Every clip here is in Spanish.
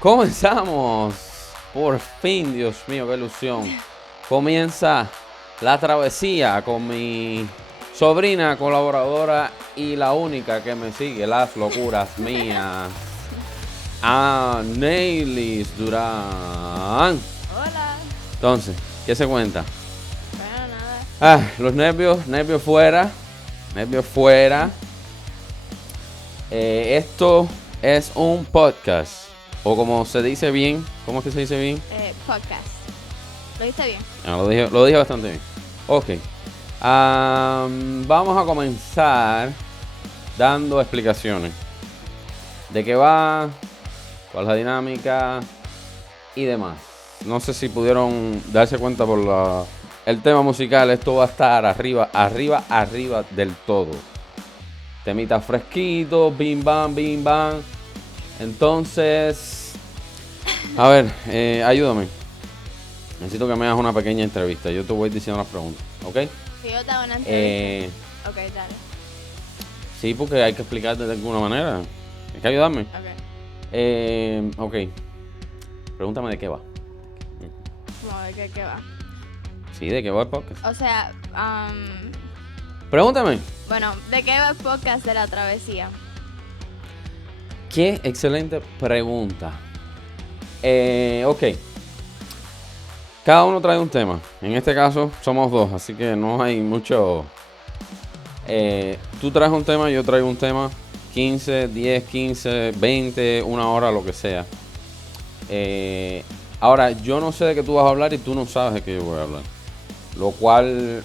Comenzamos. Por fin, Dios mío, qué ilusión. Comienza la travesía con mi sobrina colaboradora y la única que me sigue las locuras mías. Neilis Durán. Hola. Entonces, ¿qué se cuenta? Bueno, nada. Los nervios fuera. Nervios fuera. Esto es un podcast. O como se dice bien. ¿Cómo es que se dice bien? Podcast. ¿Lo viste bien? Lo dije bastante bien. Ok. Vamos a comenzar dando explicaciones. ¿De qué va? ¿Cuál es la dinámica? Y demás. No sé si pudieron darse cuenta por el tema musical. Esto va a estar arriba del todo. Temita fresquito, bim bam. Entonces, a ver, ayúdame. Necesito que me hagas una pequeña entrevista. Yo te voy diciendo las preguntas, ¿ok? Si yo te hago una entrevista. Ok, dale. Sí, porque hay que explicarte de alguna manera. Hay que ayudarme. Ok. Ok. Pregúntame de qué va. Vamos a ver qué va. Sí, de qué va el podcast. O sea, Pregúntame. bueno, ¿de qué va el podcast de la travesía? Qué excelente pregunta. Ok. Cada uno trae un tema. En este caso somos dos, así que no hay mucho. Tú traes un tema, yo traigo un tema. 15, 10, 15, 20, una hora, lo que sea. Ahora, yo no sé de qué tú vas a hablar y tú no sabes de qué yo voy a hablar. Lo cual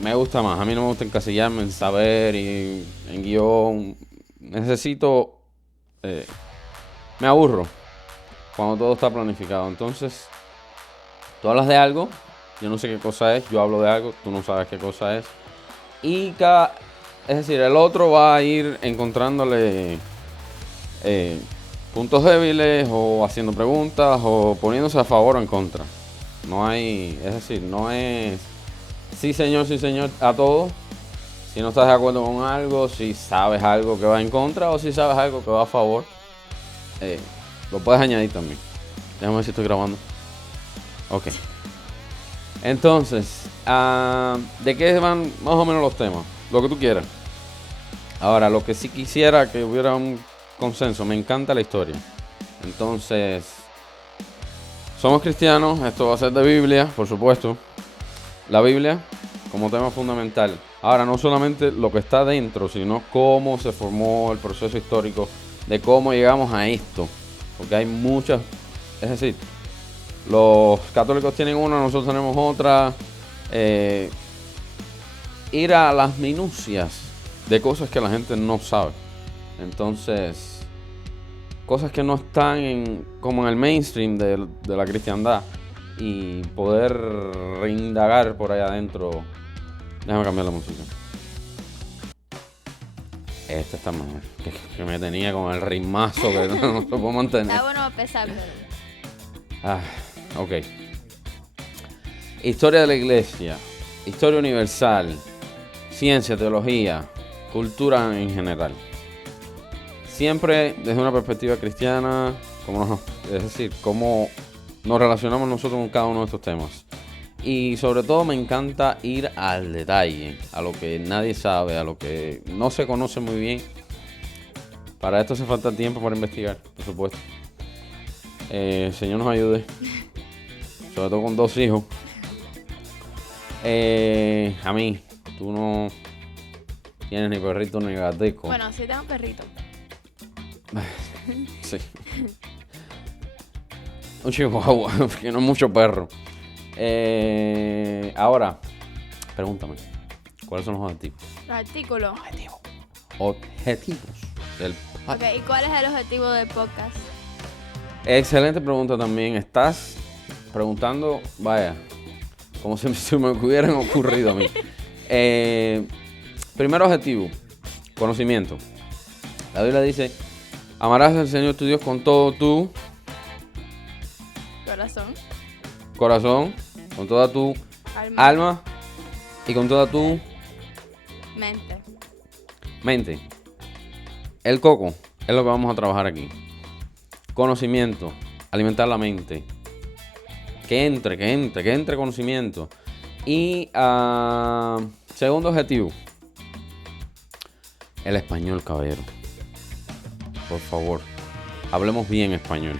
me gusta más. A mí no me gusta encasillarme en saber y en guión. Necesito. Me aburro cuando todo está planificado. Entonces, tú hablas de algo, yo no sé qué cosa es, yo hablo de algo, tú no sabes qué cosa es. Y es decir, el otro va a ir encontrándole puntos débiles o haciendo preguntas o poniéndose a favor o en contra. No hay, es decir, no es sí señor a todo. Si no estás de acuerdo con algo, si sabes algo que va en contra o si sabes algo que va a favor, lo puedes añadir también. Déjame ver si estoy grabando. Ok. Entonces, ¿de qué van más o menos los temas? Lo que tú quieras. Ahora, lo que sí quisiera que hubiera un consenso. Me encanta la historia. Entonces, somos cristianos. Esto va a ser de Biblia, por supuesto. La Biblia como tema fundamental. Ahora, no solamente lo que está dentro, sino cómo se formó el proceso histórico de cómo llegamos a esto. Porque hay muchas, es decir, los católicos tienen una, nosotros tenemos otra. Ir a las minucias de cosas que la gente no sabe. Entonces, cosas que no están como en el mainstream de la cristiandad. Y poder reindagar por ahí adentro. Déjame cambiar la música. Esta está mejor. Que me tenía con el ritmazo que no se puede mantener. Está bueno empezar. Ok. Historia de la iglesia. Historia universal. Ciencia, teología. Cultura en general. Siempre desde una perspectiva cristiana. Es decir, cómo nos relacionamos nosotros con cada uno de estos temas. Y sobre todo me encanta ir al detalle, a lo que nadie sabe, a lo que no se conoce muy bien. Para esto hace falta tiempo para investigar, por supuesto. Señor nos ayude, sobre todo con 2 hijos. A mí, tú no tienes ni perrito ni gatico. Bueno, sí tengo un perrito. Sí. Un chihuahua, que no es mucho perro. Ahora, pregúntame, ¿cuáles son los objetivos? Los artículos. Objetivos del Ok, ¿y cuál es el objetivo del podcast? Excelente pregunta también. Estás preguntando, vaya, como si se me hubieran ocurrido a mí. Primer objetivo, conocimiento. La Biblia dice, amarás al Señor tu Dios con todo tu corazón, con toda tu alma y con toda tu mente. El coco es lo que vamos a trabajar aquí. conocimiento, alimentar la mente. Que entre conocimiento. Y segundo objetivo, el español, caballero. Por favor, hablemos bien español.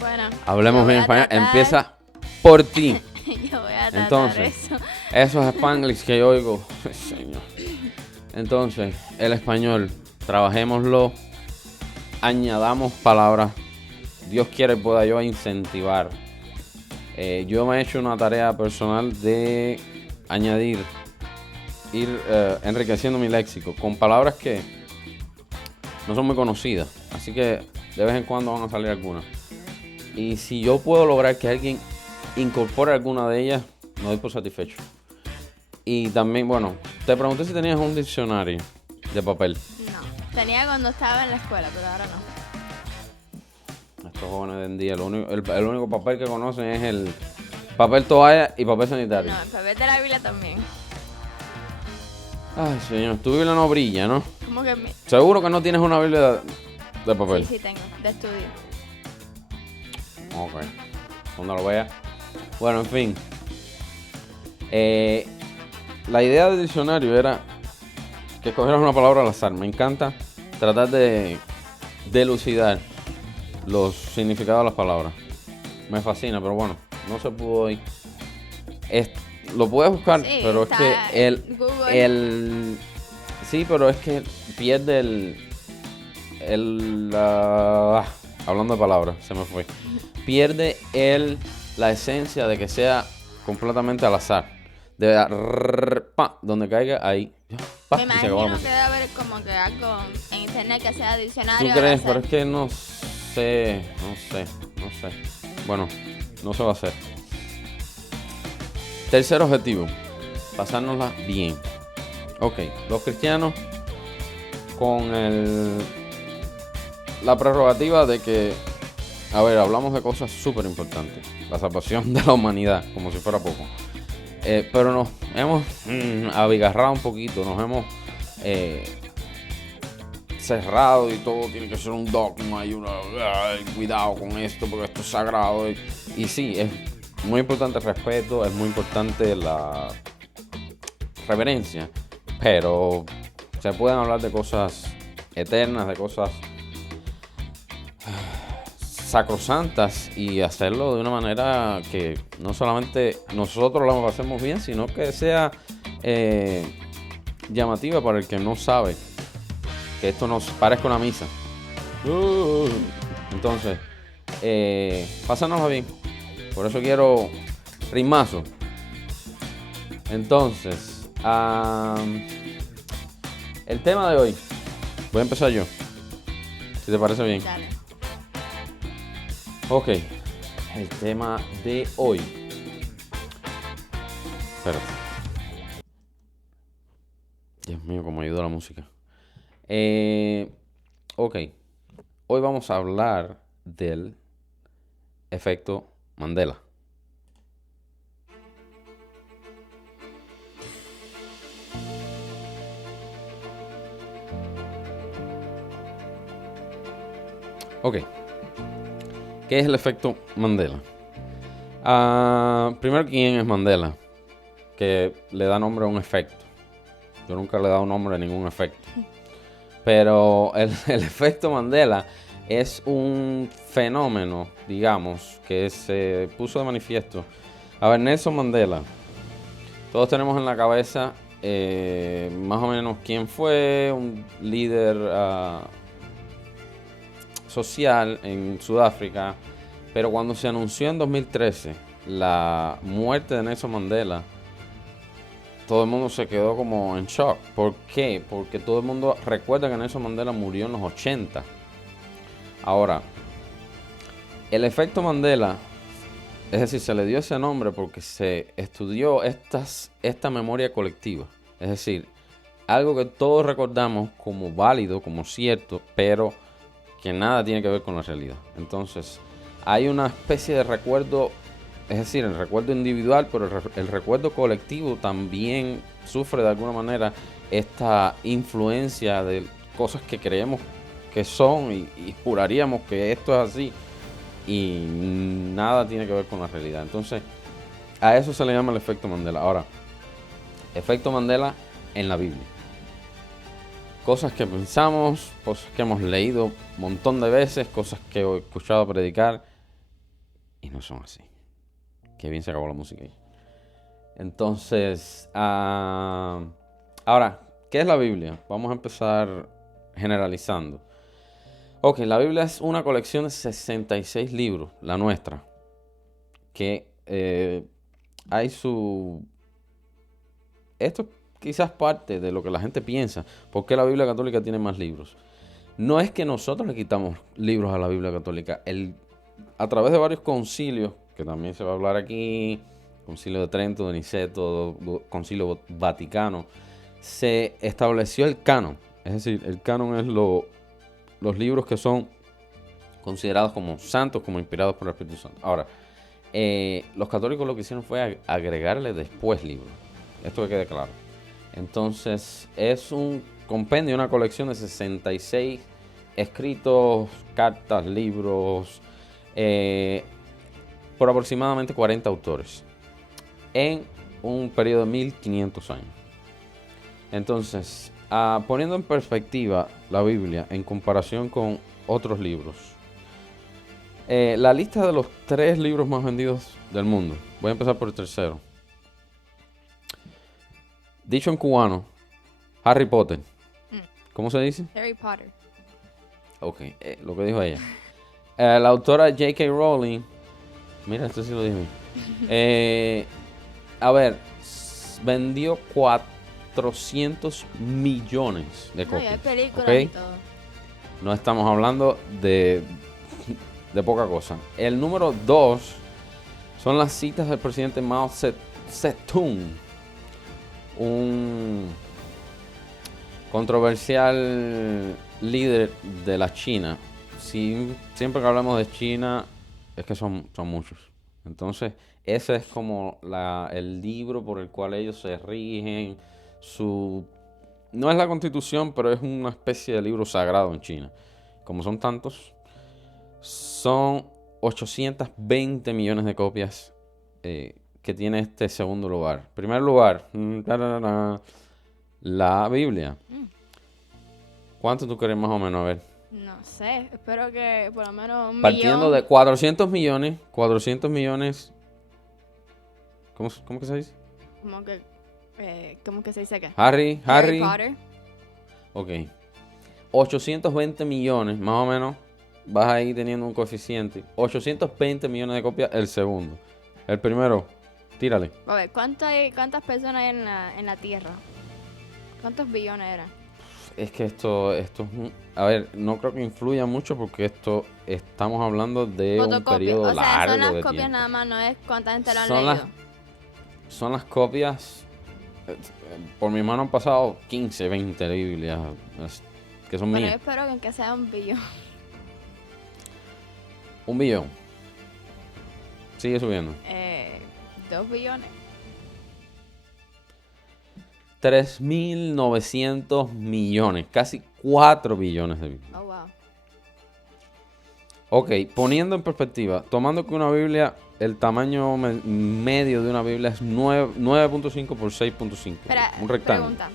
Bueno, Hablemos yo voy bien a español. tratar- Empieza por ti. Yo voy a tratar Entonces, eso. esos spanglish que yo oigo, señor. Entonces, el español, trabajémoslo, añadamos palabras. Dios quiere pueda yo incentivar. Yo me he hecho una tarea personal de añadir, ir enriqueciendo mi léxico con palabras que no son muy conocidas. Así que de vez en cuando van a salir algunas. Y si yo puedo lograr que alguien incorpore alguna de ellas, me doy por satisfecho. Y también, bueno, te pregunté si tenías un diccionario de papel. No, tenía cuando estaba en la escuela, pero ahora no. Estos jóvenes de hoy en día, el único papel que conocen es el papel toalla y papel sanitario. No, el papel de la Biblia también. Ay, señor, tu Biblia no brilla, ¿no? Como que Seguro que no tienes una Biblia de papel. Sí, tengo, de estudio. Ok. Cuando lo vea. Bueno, en fin. La idea del diccionario era que escogieras una palabra al azar. Me encanta tratar de elucidar los significados de las palabras. Me fascina, pero bueno, no se pudo hoy. Lo puedes buscar, Sí, pero es está que en Google. sí, pero es que pierde hablando de palabras, se me fue. Pierde la esencia de que sea completamente al azar. Donde caiga ahí. Me Y se acabó la imagino que música. debe haber como que algo en internet que sea ¿Tú diccionario. crees? al Pero azar. es que no sé. Bueno, no se va a hacer. Tercer objetivo, pasárnosla bien. Ok, los cristianos con la prerrogativa de que, a ver, hablamos de cosas súper importantes. La salvación de la humanidad, como si fuera poco. Pero nos hemos abigarrado un poquito, nos hemos cerrado y todo tiene que ser un dogma y cuidado con esto porque esto es sagrado. Y sí, es muy importante el respeto, es muy importante la reverencia, pero se pueden hablar de cosas eternas, de cosas sacrosantas y hacerlo de una manera que no solamente nosotros lo hacemos bien, sino que sea llamativa para el que no sabe, que esto nos parezca una misa. Entonces, pasárnoslo bien. Por eso quiero ritmazo. Entonces, el tema de hoy, voy a empezar yo, si te parece bien. Dale. Ok, el tema de hoy. Espérate. Dios mío, cómo ayuda la música. Ok, hoy vamos a hablar del efecto Mandela. Ok. ¿Qué es el efecto Mandela? Primero, ¿quién es Mandela? Que le da nombre a un efecto. Yo nunca le he dado nombre a ningún efecto. Pero el efecto Mandela es un fenómeno, digamos, que se puso de manifiesto. A ver, Nelson Mandela. Todos tenemos en la cabeza más o menos quién fue, un líder social en Sudáfrica, pero cuando se anunció en 2013 la muerte de Nelson Mandela, todo el mundo se quedó como en shock. ¿Por qué? Porque todo el mundo recuerda que Nelson Mandela murió en los 80. Ahora, el efecto Mandela, es decir, se le dio ese nombre porque se estudió esta memoria colectiva. Es decir, algo que todos recordamos como válido, como cierto, pero que nada tiene que ver con la realidad. Entonces, hay una especie de recuerdo, es decir, el recuerdo individual, pero el recuerdo colectivo también sufre de alguna manera esta influencia de cosas que creemos que son y juraríamos que esto es así, y nada tiene que ver con la realidad. Entonces, a eso se le llama el efecto Mandela. Ahora, efecto Mandela en la Biblia. Cosas que pensamos, cosas que hemos leído un montón de veces, cosas que he escuchado predicar y no son así. Qué bien se acabó la música ahí. Entonces, ahora, ¿qué es la Biblia? Vamos a empezar generalizando. Ok, la Biblia es una colección de 66 libros, la nuestra, que hay su... Esto es quizás parte de lo que la gente piensa. ¿Por qué la Biblia católica tiene más libros? No es que nosotros le quitamos libros a la Biblia católica. A través de varios concilios, que también se va a hablar aquí, Concilio de Trento, de Niceto, Concilio Vaticano, se estableció el canon. Es decir, el canon es los libros que son considerados como santos, como inspirados por el Espíritu Santo. Ahora, los católicos lo que hicieron fue agregarle después libros. Esto que quede claro. Entonces, es un compendio, una colección de 66 escritos, cartas, libros, por aproximadamente 40 autores, en un periodo de 1500 años. Entonces, poniendo en perspectiva la Biblia en comparación con otros libros, la lista de los 3 libros más vendidos del mundo. Voy a empezar por el tercero. Dicho en cubano, Harry Potter. ¿Cómo se dice? Harry Potter. Ok, lo que dijo ella. La autora J.K. Rowling. Mira, esto sí lo dije. A ver, vendió 400 millones de No, y copias. hay películas ¿Ok? y todo. No estamos hablando de poca cosa. El número 2 son las citas del presidente Mao Zedong, un controversial líder de la China. Siempre que hablamos de China, es que son muchos. Entonces, ese es como el libro por el cual ellos se rigen. No es la constitución, pero es una especie de libro sagrado en China. Como son tantos, son 820 millones de copias que tiene este segundo lugar. Primer lugar, la Biblia. ¿Cuánto tú crees más o menos? A ver. No sé, espero que por lo menos un Partiendo millón. de 400 millones. ¿Cómo que se dice? ¿Cómo que se dice acá? Harry Potter. Ok. 820 millones, más o menos. Vas ahí teniendo un coeficiente. 820 millones de copias el segundo. El primero, tírale. A ver, ¿cuántas personas hay en la Tierra? ¿Cuántos billones eran? Es que esto es a ver, no creo que influya mucho porque estamos hablando de un Fotocopias. periodo O sea, largo son las de copias tiempo. nada más, no es cuánta gente lo han Son leído. Son las copias. Por mi mano han pasado 15, 20 Biblias que son Bueno, yo mías. espero que sea un billón. 1 billón. Sigue subiendo. 2 billones. 3.900 millones, casi 4 billones de Biblias. Oh, wow. Ok, poniendo en perspectiva, tomando que una Biblia, el tamaño medio de una Biblia es 9.5 por 6.5. Espera, Un rectángulo. pregunta.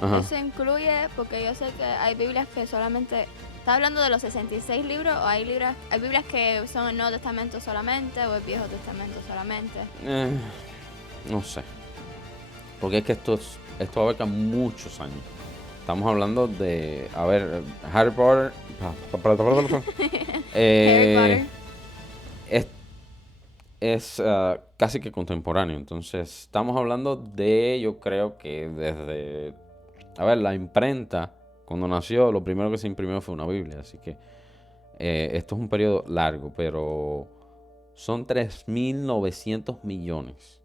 Ajá. ¿Eso incluye, porque yo sé que hay Biblias que solamente... ¿Está hablando de los 66 libros o hay Biblias que son el Nuevo Testamento solamente o el Viejo Testamento solamente? No sé. Porque es que esto abarca muchos años. Estamos hablando de, a ver, Harry Potter. Harry Potter. Es casi que contemporáneo. Entonces, estamos hablando de, yo creo que desde, a ver, la imprenta, cuando nació, lo primero que se imprimió fue una Biblia. Así que esto es un periodo largo, pero son 3.900 millones.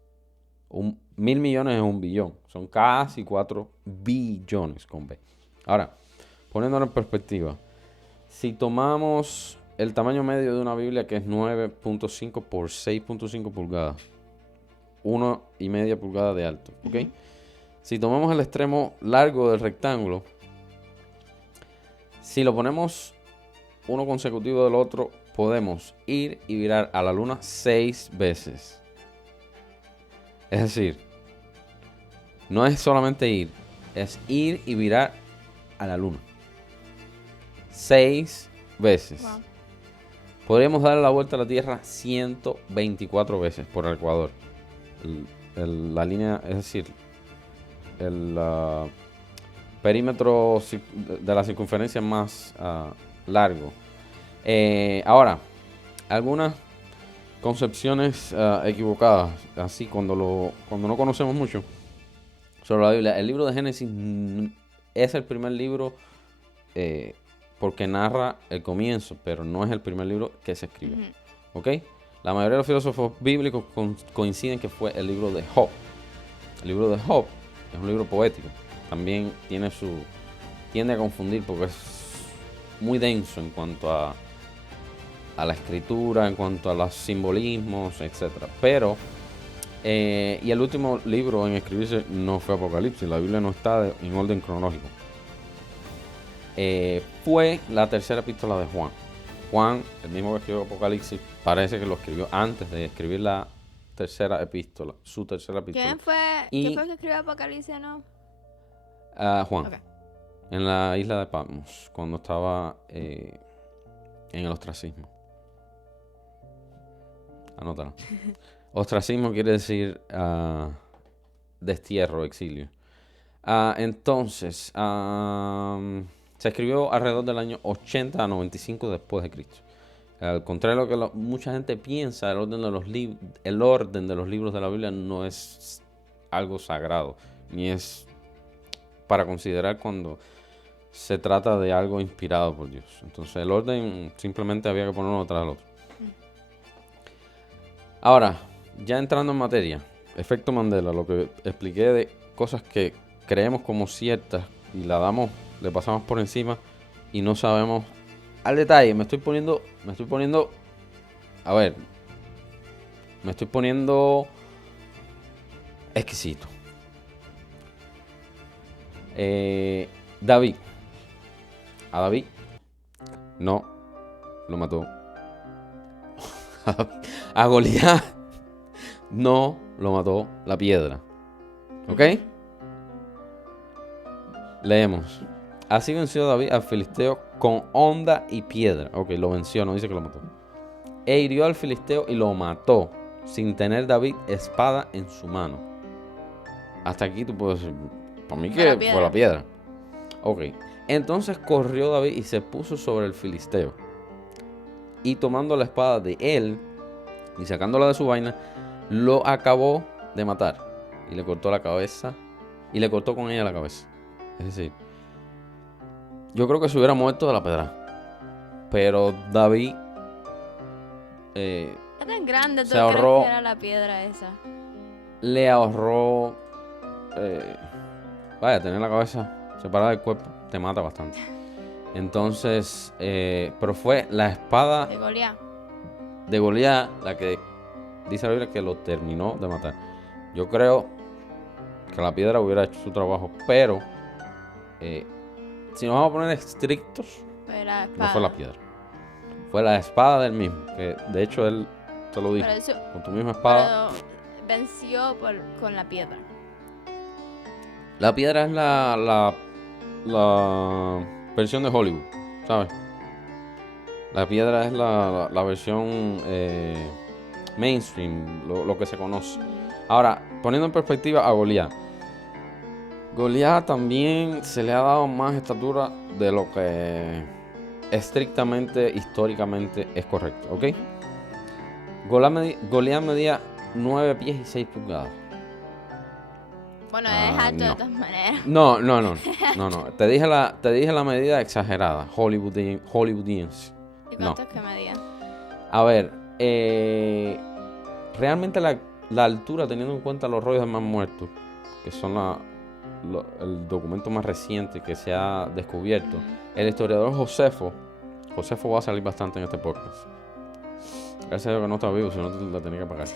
1.000 millones es 1 billón. Son casi 4 billones con B. Ahora, poniéndolo en perspectiva, si tomamos el tamaño medio de una Biblia, que es 9.5 por 6.5 pulgadas, 1,5 pulgadas de alto, ¿ok? Si tomamos el extremo largo del rectángulo, si lo ponemos uno consecutivo del otro, podemos ir y virar a la luna 6 veces. Es decir, no es solamente ir, es ir y virar a la luna 6 veces. Wow. Podríamos darle la vuelta a la Tierra 124 veces por el Ecuador. La línea, es decir, el perímetro de la circunferencia más largo. Ahora, algunas concepciones equivocadas, así cuando no conocemos mucho sobre la Biblia. El libro de Génesis es el primer libro porque narra el comienzo, pero no es el primer libro que se escribe. Ujú. ¿Ok? La mayoría de los filósofos bíblicos coinciden que fue el libro de Job. El libro de Job es un libro poético. También tiende a confundir porque es muy denso en cuanto a la escritura, en cuanto a los simbolismos, etc. Pero, y el último libro en escribirse no fue Apocalipsis. La Biblia no está en orden cronológico. Fue la tercera epístola de Juan. Juan, el mismo que escribió Apocalipsis, parece que lo escribió antes de escribir la tercera epístola, su tercera epístola. ¿Quién fue el que escribió Apocalipsis, no? Juan, Ok. en la isla de Patmos, cuando estaba en el ostracismo. Anótalo. Ostracismo quiere decir destierro, exilio. Entonces, se escribió alrededor del año 80 a 95 después de Cristo. Al contrario de lo que mucha gente piensa, el orden de los libros de la Biblia no es algo sagrado, ni es para considerar cuando se trata de algo inspirado por Dios. Entonces el orden simplemente había que ponerlo tras el otro. Ahora, ya entrando en materia, efecto Mandela, lo que expliqué de cosas que creemos como ciertas y le pasamos por encima y no sabemos al detalle. Me estoy poniendo exquisito. David. A David no lo mató. A Goliat no lo mató la piedra. ¿Ok? Leemos. Así venció David al filisteo con honda y piedra. Ok, lo venció, no dice que lo mató. E hirió al filisteo y lo mató, sin tener David espada en su mano. Hasta aquí tú puedes decir, para mí que fue la piedra. Ok, entonces corrió David y se puso sobre el filisteo. Y tomando la espada de él y sacándola de su vaina, lo acabó de matar. Y le cortó la cabeza. Y le cortó con ella la cabeza. Es decir, yo creo que se hubiera muerto de la pedra. Pero David ¿Qué tan grande tú se ahorró, crees que era la piedra esa? le ahorró tener la cabeza separada del cuerpo te mata bastante. Entonces, pero fue la espada De Goliat. de Goliat la que dice la Biblia que lo terminó de matar. Yo creo que la piedra hubiera hecho su trabajo, pero si nos vamos a poner estrictos, Fue la no espada. fue la piedra, fue la espada del mismo, que de hecho él te lo dijo, Pero eso, con tu misma espada. pero venció con la piedra. La piedra es la versión de Hollywood, ¿sabes? La piedra es la versión mainstream, lo que se conoce. Ahora, poniendo en perspectiva a Goliat. Goliat también se le ha dado más estatura de lo que estrictamente, históricamente es correcto, ¿ok? Goliat medía 9 pies y 6 pulgadas. Bueno, es alto no. de todas maneras. No. Te dije la medida exagerada, hollywoodiense. ¿Y cuánto es que medía? A ver, realmente la altura, teniendo en cuenta los rollos de Mar Muerto, que son el documento más reciente que se ha descubierto, el historiador Josefo va a salir bastante en este podcast. Gracias a Dios que no está vivo, si no te la tenía que pagar.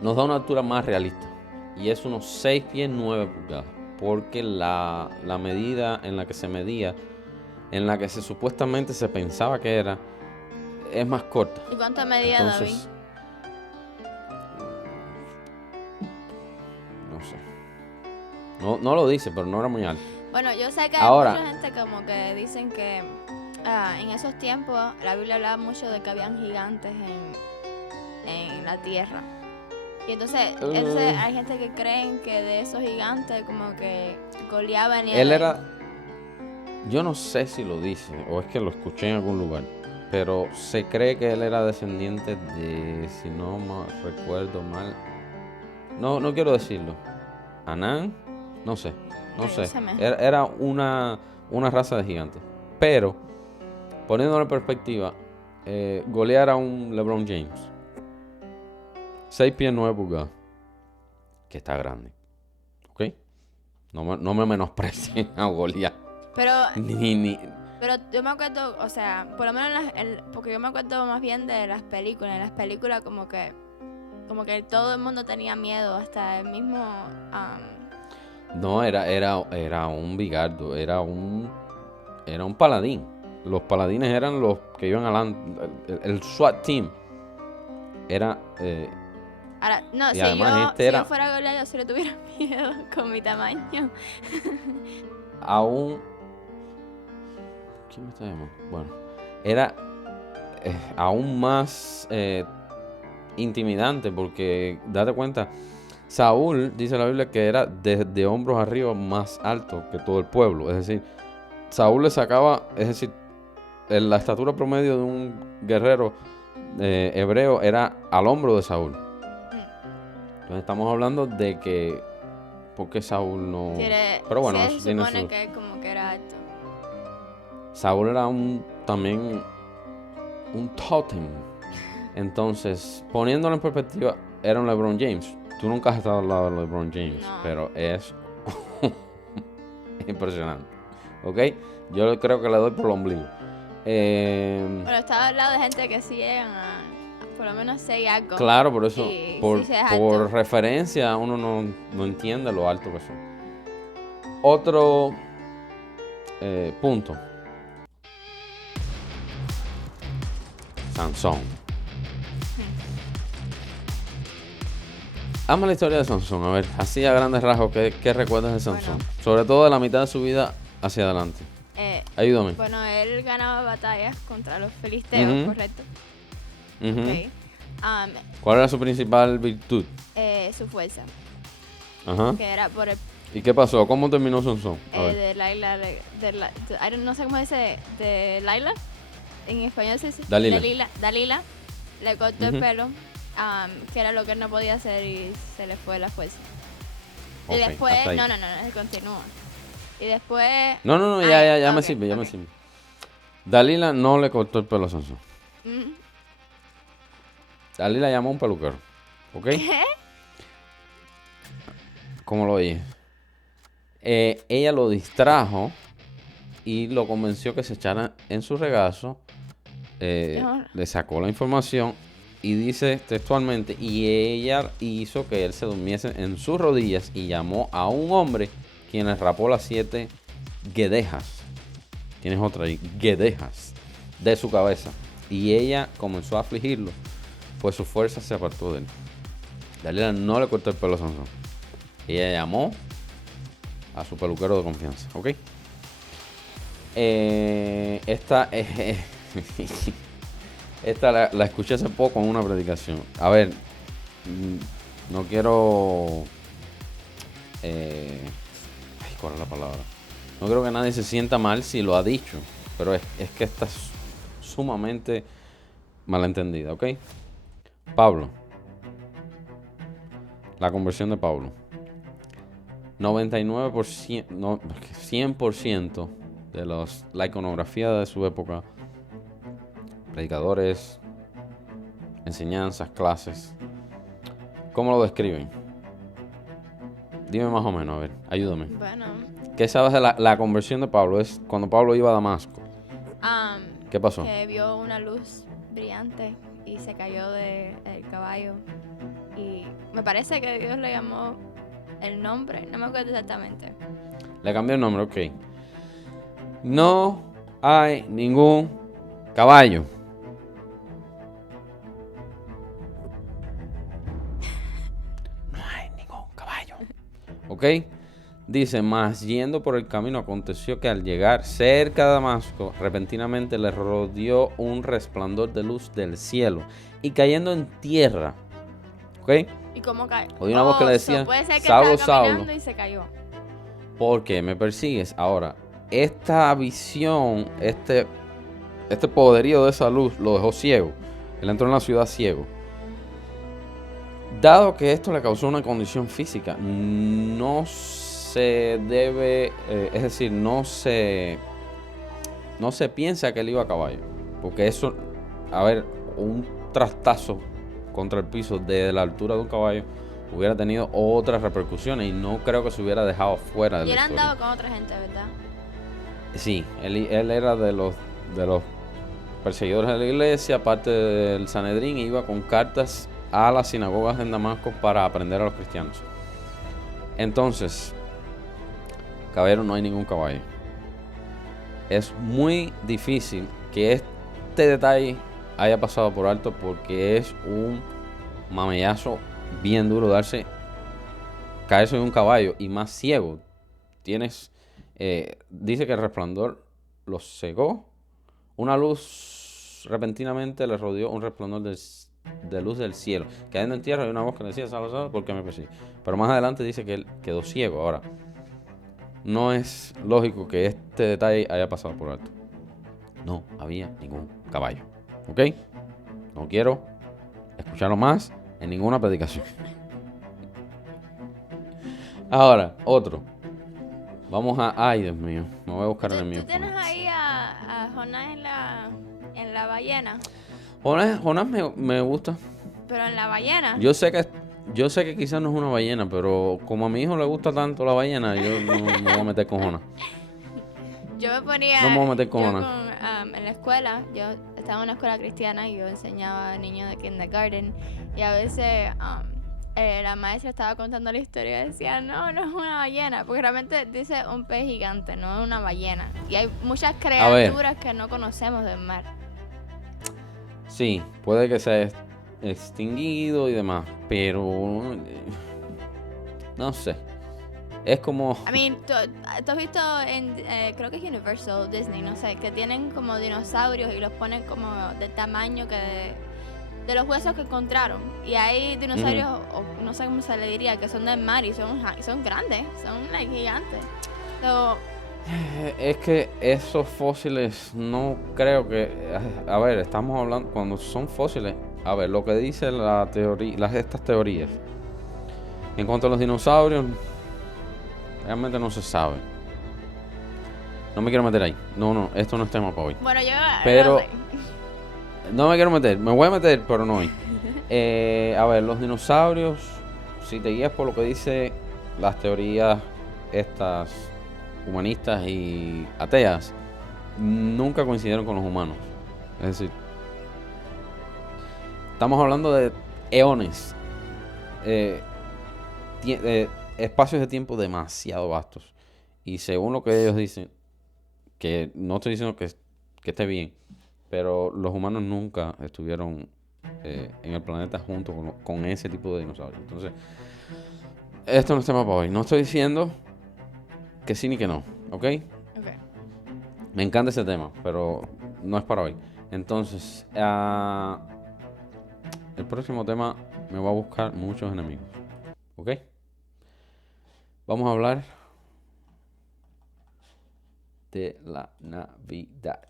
Nos da una altura más realista y es unos 6 pies 9 pulgadas, porque la medida en la que se medía en la que supuestamente se pensaba que era, es más corta. ¿Y cuánto medía Entonces, David? no sé. No lo dice, pero no era muy alto. Bueno, yo sé que hay Ahora, mucha gente como que dicen que en esos tiempos la Biblia hablaba mucho de que habían gigantes en la tierra. Y entonces hay gente que creen que de esos gigantes como que Goliat venía él de... era, yo no sé si lo dice o es que lo escuché en algún lugar, pero se cree que él era descendiente de, si no recuerdo mal, no quiero decirlo, Anán, no sé, no No, yo sé, sé mejor. era una raza de gigantes, pero poniéndolo en perspectiva, Goliat era un LeBron James, 6 pies 9 pulgadas, que está grande, ¿ok? No me menosprecien a Goliat, Pero, ni, pero yo me acuerdo, o sea, por lo menos porque yo me acuerdo más bien de las películas. En las películas como que todo el mundo tenía miedo, hasta el mismo... no, era un bigardo, era un paladín. Los paladines eran los que iban adelante. El SWAT team era. Ahora, no, Y si además yo fuera Goliat, yo sí le tuviera miedo con mi tamaño. aún. ¿Quién me está llamando? Bueno, era aún más intimidante porque, date cuenta, Saúl, dice la Biblia, que era de hombros arriba más alto que todo el pueblo. Es decir, Saúl le sacaba, es decir, la estatura promedio de un guerrero hebreo era al hombro de Saúl. Entonces estamos hablando de que, ¿por qué Saúl no? Pero bueno, se eso tiene supone su... que como que era alto. Saúl era también un tótem. Entonces, poniéndolo en perspectiva, era un LeBron James. Tú nunca has estado al lado de LeBron James, No. pero es impresionante. ¿Ok? Yo creo que le doy por el ombligo. Bueno, estaba al lado de gente que sí llegan a por lo menos 6 algo. Claro, por eso, Y por, sí se es alto. por referencia, uno no entiende lo alto que son. Otro punto. Sansón. Ama la historia de Sansón. A ver, así a grandes rasgos, ¿qué recuerdas de Sansón? Bueno. Sobre todo de la mitad de su vida hacia adelante. Ayúdame. Bueno, él ganaba batallas contra los filisteos, Ujú. ¿correcto? Ujú. Ok. ¿Cuál era su principal virtud? Su fuerza, Ajá. que era por el ¿Y qué pasó? ¿Cómo terminó Sansón? A ver. de Laila, no sé cómo dice, de Laila, en español se dice Dalila, le cortó el Ujú. pelo, que era lo que él no podía hacer y se le fue la fuerza. Ok, Y después, hasta ahí. no, continúa. Y después... No, ya me ok, sirve, ya me ok. sirve. Dalila no le cortó el pelo a Sansón. Mm. Dalila llamó a un peluquero. ¿Ok? ¿Qué? ¿Cómo lo oye? Ella lo distrajo y lo convenció que se echara en su regazo. No. Le sacó la información y dice textualmente, y ella hizo que él se durmiese en sus rodillas y llamó a un hombre quien le rapó las 7 guedejas. Tienes otra ahí, guedejas de su cabeza. Y ella comenzó a afligirlo, pues su fuerza se apartó de él. Dalila no le cortó el pelo a Sansón. Ella llamó a su peluquero de confianza, ¿ok? Esta la escuché hace poco en una predicación. A ver, no quiero... ¿cuál es la palabra? No creo que nadie se sienta mal si lo ha dicho, pero es que está sumamente malentendida, ¿ok? Pablo. La conversión de Pablo. 99%, no, 100% de la iconografía de su época, predicadores, enseñanzas, clases, ¿cómo lo describen? Dime más o menos, a ver, ayúdame. Bueno, ¿Qué sabes de la conversión de Pablo? Es cuando Pablo iba a Damasco. ¿Qué pasó? que vio una luz brillante y se cayó del caballo. Y me parece que Dios le llamó el nombre, no me acuerdo exactamente. Le cambió el nombre, ok. No hay ningún caballo. No hay ningún caballo. ¿Ok? Dice, mas yendo por el camino aconteció que al llegar cerca de Damasco, repentinamente le rodeó un resplandor de luz del cielo y cayendo en tierra. ¿Ok? ¿Y cómo cae? Oí una voz que le decía, Puede ser que Saulo, estaba caminando Saulo, y se cayó. ¿por qué me persigues? Ahora, esta visión, este poderío de esa luz lo dejó ciego. Él entró en la ciudad ciego. Dado que esto le causó una condición física, no se debe, es decir, no se piensa que él iba a caballo. Porque eso, a ver, un trastazo contra el piso desde la altura de un caballo hubiera tenido otras repercusiones y no creo que se hubiera dejado fuera de Y la él historia. andaba con otra gente, ¿verdad? Sí, él era de los perseguidores de la iglesia, aparte del Sanedrín, e iba con cartas a las sinagogas en Damasco para aprender a los cristianos. Entonces, caballero, no hay ningún caballo. Es muy difícil que este detalle haya pasado por alto porque es un mamellazo bien duro caerse de un caballo y más ciego. Dice que el resplandor los cegó. Una luz repentinamente le rodeó un resplandor de luz del cielo. Cayendo en tierra hay una voz que le decía, Saulo, ¿por qué me persigues? Pero más adelante dice que él quedó ciego. Ahora, no es lógico que este detalle haya pasado por alto. No había ningún caballo. ¿Ok? No quiero escucharlo más en ninguna predicación. Ahora, otro. Vamos a... Ay, Dios mío. Me voy a buscar en el mío. ¿Tú tienes ahí a Jonás en la ballena? Jonás me gusta. Pero en la ballena. Yo sé que quizás no es una ballena, pero como a mi hijo le gusta tanto la ballena, yo no me voy a meter con Jonás. Yo me ponía... No me voy a meter con Jonás. En la escuela, yo estaba en una escuela cristiana y yo enseñaba a niños de kindergarten. Y a veces la maestra estaba contando la historia y decía, no es una ballena. Porque realmente dice un pez gigante, no es una ballena. Y hay muchas criaturas que no conocemos del mar. Sí, puede que sea extinguido y demás, pero no sé. Es como... I mean, ¿tú has visto en, creo que es Universal, Disney, no sé, que tienen como dinosaurios y los ponen como del tamaño de los huesos que encontraron? Y hay dinosaurios, o no sé cómo se le diría, que son del mar y son grandes, son like, gigantes. So, es que esos fósiles no creo que... A ver, estamos hablando... Cuando son fósiles... A ver, lo que dice la teoría, estas teorías. En cuanto a los dinosaurios... Realmente no se sabe. No me quiero meter ahí. No, esto no es tema para hoy. Bueno, yo... Pero... No me quiero meter. Me voy a meter, pero no hoy. A ver, los dinosaurios... Si te guías por lo que dice las teorías estas humanistas y ateas, nunca coincidieron con los humanos. Es decir, estamos hablando de eones. Espacios de tiempo demasiado vastos. Y según lo que ellos dicen, que no estoy diciendo que esté bien, pero los humanos nunca estuvieron en el planeta junto con ese tipo de dinosaurios. Entonces, esto no es tema para hoy. No estoy diciendo que sí ni que no, ¿ok? Me encanta ese tema, pero no es para hoy. Entonces, el próximo tema me va a buscar muchos enemigos, ¿ok? Vamos a hablar de la Navidad.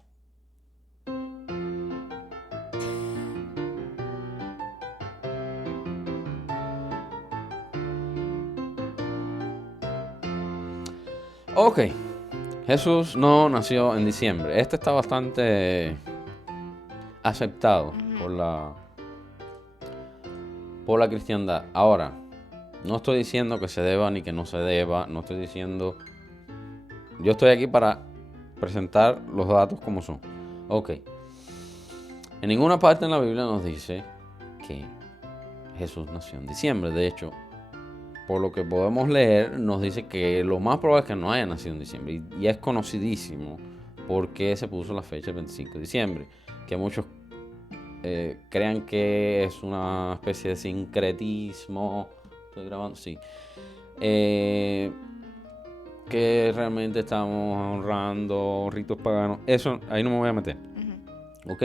Ok, Jesús no nació en diciembre. Este está bastante aceptado por la cristiandad. Ahora, no estoy diciendo que se deba ni que no se deba. No estoy diciendo... Yo estoy aquí para presentar los datos como son. Ok. En ninguna parte en la Biblia nos dice que Jesús nació en diciembre. De hecho, por lo que podemos leer, nos dice que lo más probable es que no haya nacido en diciembre. Y es conocidísimo por qué se puso la fecha el 25 de diciembre. Que muchos crean que es una especie de sincretismo. Estoy grabando, sí. Que realmente estamos honrando ritos paganos. Eso, ahí no me voy a meter. ¿Ok?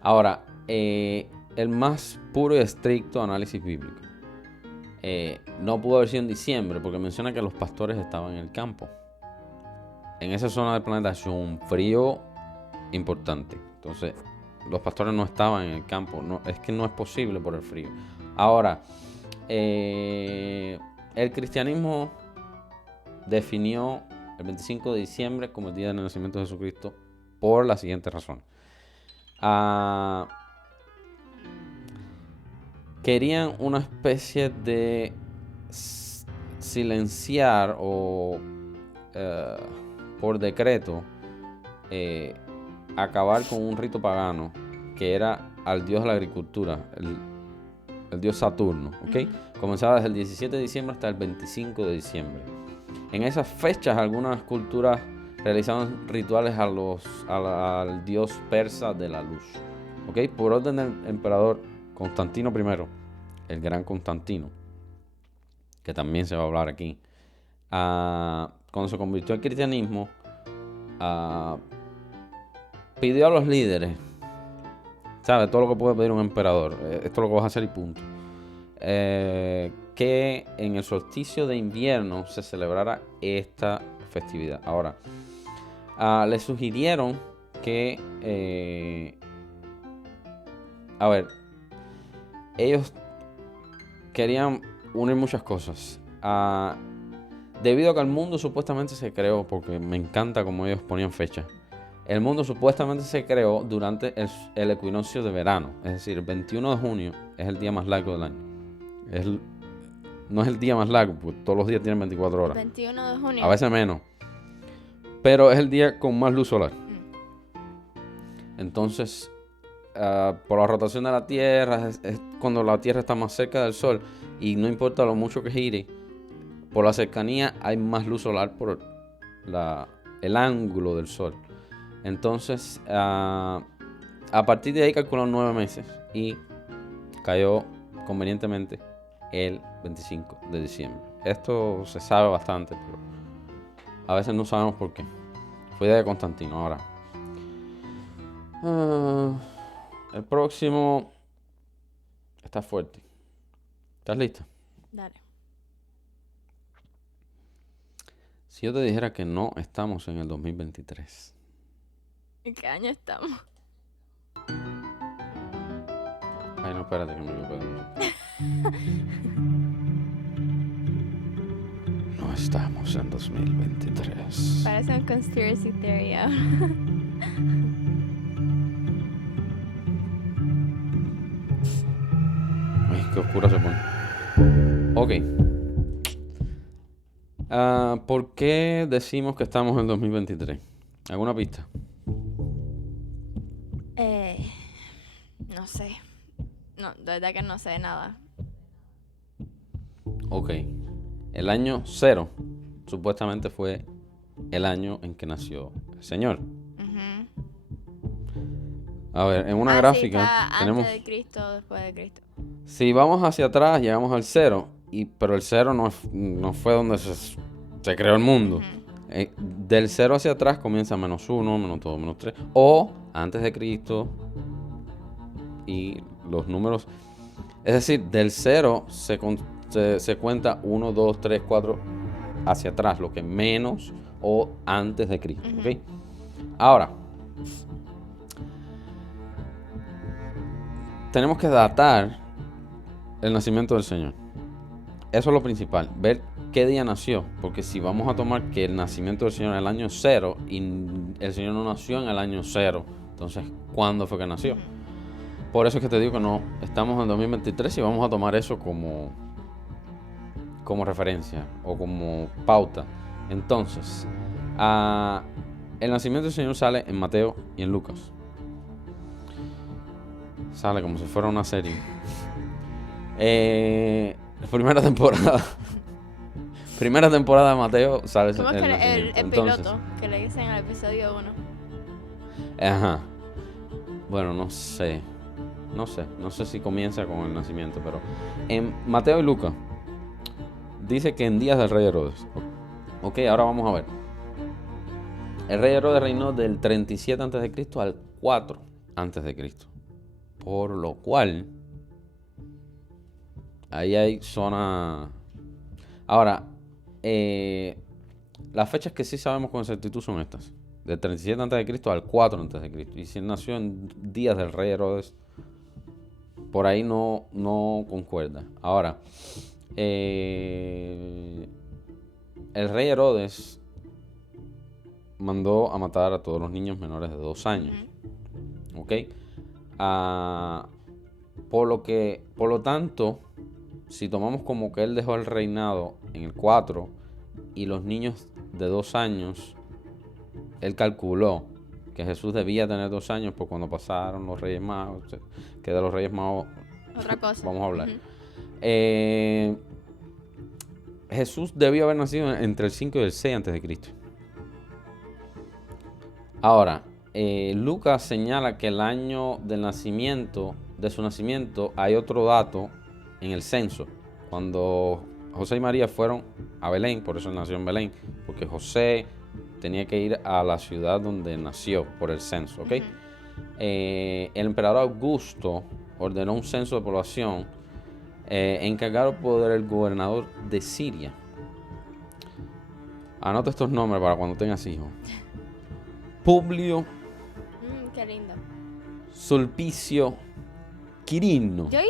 Ahora, el más puro y estricto análisis bíblico. No pudo haber sido en diciembre porque menciona que los pastores estaban en el campo. En esa zona del planeta hace un frío importante. Entonces, los pastores no estaban en el campo. No, es que no es posible por el frío. Ahora, el cristianismo definió el 25 de diciembre como el día del nacimiento de Jesucristo por la siguiente razón. Querían una especie de silenciar o por decreto acabar con un rito pagano que era al dios de la agricultura, el dios Saturno, ¿ok? Comenzaba desde el 17 de diciembre hasta el 25 de diciembre. En esas fechas algunas culturas realizaban rituales al dios persa de la luz, ¿ok? Por orden del emperador Constantino I, el gran Constantino, que también se va a hablar aquí, cuando se convirtió al cristianismo, pidió a los líderes, ¿sabes? Todo lo que puede pedir un emperador, esto es lo que vas a hacer y punto, que en el solsticio de invierno se celebrara esta festividad. Ahora, le sugirieron que, ellos querían unir muchas cosas. Debido a que el mundo supuestamente se creó, porque me encanta como ellos ponían fecha. El mundo supuestamente se creó durante el equinoccio de verano. Es decir, el 21 de junio es el día más largo del año. No es el día más largo, porque todos los días tienen 24 horas. 21 de junio. A veces menos. Pero es el día con más luz solar. Entonces, por la rotación de la Tierra, es cuando la Tierra está más cerca del Sol. Y no importa lo mucho que gire, por la cercanía hay más luz solar por el ángulo del Sol. Entonces, a partir de ahí calcularon 9 meses y cayó convenientemente el 25 de diciembre. Esto se sabe bastante, pero a veces no sabemos por qué. Fue idea de Constantino. Ahora, el próximo está fuerte. ¿Estás lista? Dale. Si yo te dijera que no estamos en el 2023. ¿En qué año estamos? Ay, no, espérate que me lo puedo. No estamos en 2023. Parece un conspiracy theory. Ay, qué oscura se pone. Ok. ¿Por qué decimos que estamos en 2023? ¿Alguna pista? No sé. No, de verdad que no sé nada. Ok. El año 0 supuestamente fue el año en que nació el Señor. A ver, en una gráfica sí, tenemos... antes de Cristo, después de Cristo. Si vamos hacia atrás, llegamos al 0. Pero el 0 no fue donde se creó el mundo. Del 0 hacia atrás comienza -1, -2, -3. O antes de Cristo. Y los números... Es decir, del 0 se cuenta 1, 2, 3, 4 hacia atrás. Lo que menos o antes de Cristo. ¿Okay? Ahora... tenemos que datar el nacimiento del Señor. Eso es lo principal, ver qué día nació. Porque si vamos a tomar que el nacimiento del Señor es el año 0 y el Señor no nació en el año 0, entonces, ¿cuándo fue que nació? Por eso es que te digo que no, estamos en 2023 y vamos a tomar eso como referencia o como pauta. Entonces, el nacimiento del Señor sale en Mateo y en Lucas. Sale como si fuera una serie. Primera temporada de Mateo sale. ¿Cómo es que el Entonces, piloto que le dicen al episodio 1? Ajá. Bueno, no sé si comienza con el nacimiento, pero en Mateo y Lucas dice que en días del rey Herodes. Ok, ahora vamos a ver. El rey Herodes reinó del 37 a.C. al 4 a.C. Por lo cual, ahí hay zona. Ahora, las fechas que sí sabemos con exactitud son estas. Del 37 a.C. al 4 a.C. Y si él nació en días del rey Herodes, por ahí no concuerda. Ahora, el rey Herodes mandó a matar a todos los niños menores de 2 años. ¿Ok? Por lo tanto, si tomamos como que él dejó el reinado en el 4 y los niños de 2 años, él calculó que Jesús debía tener 2 años por cuando pasaron los Reyes Magos, que de los Reyes Magos Otra cosa. vamos a hablar. Jesús debió haber nacido entre el 5 y el 6 a.C. Ahora, Lucas señala que el año de su nacimiento, hay otro dato en el censo. Cuando José y María fueron a Belén, por eso él nació en Belén, porque José tenía que ir a la ciudad donde nació por el censo, ¿ok? El emperador Augusto ordenó un censo de población encargado por el gobernador de Siria. Anota estos nombres para cuando tengas hijos. Publio Qué lindo. Sulpicio Quirino. Yo he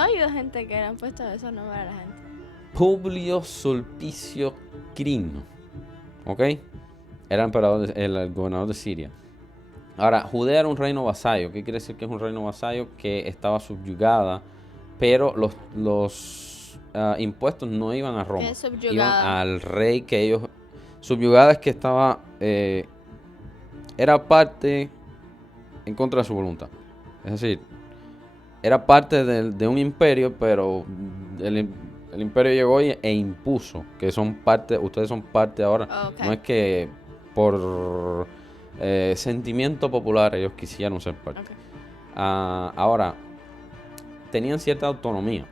oído gente que le han puesto esos nombres a la gente. Publio Sulpicio Quirino. ¿Ok? Era el gobernador de Siria. Ahora, Judea era un reino vasallo. ¿Qué quiere decir que es un reino vasallo? Que estaba subyugada, pero los impuestos no iban a Roma. ¿Qué es subyugada? Iban al rey que ellos... Subyugada es que estaba... era parte en contra de su voluntad. Es decir, era parte de un imperio, pero el imperio llegó e impuso que ustedes son parte ahora. Okay. No es que por sentimiento popular ellos quisieron ser parte. Okay. Ahora, tenían cierta autonomía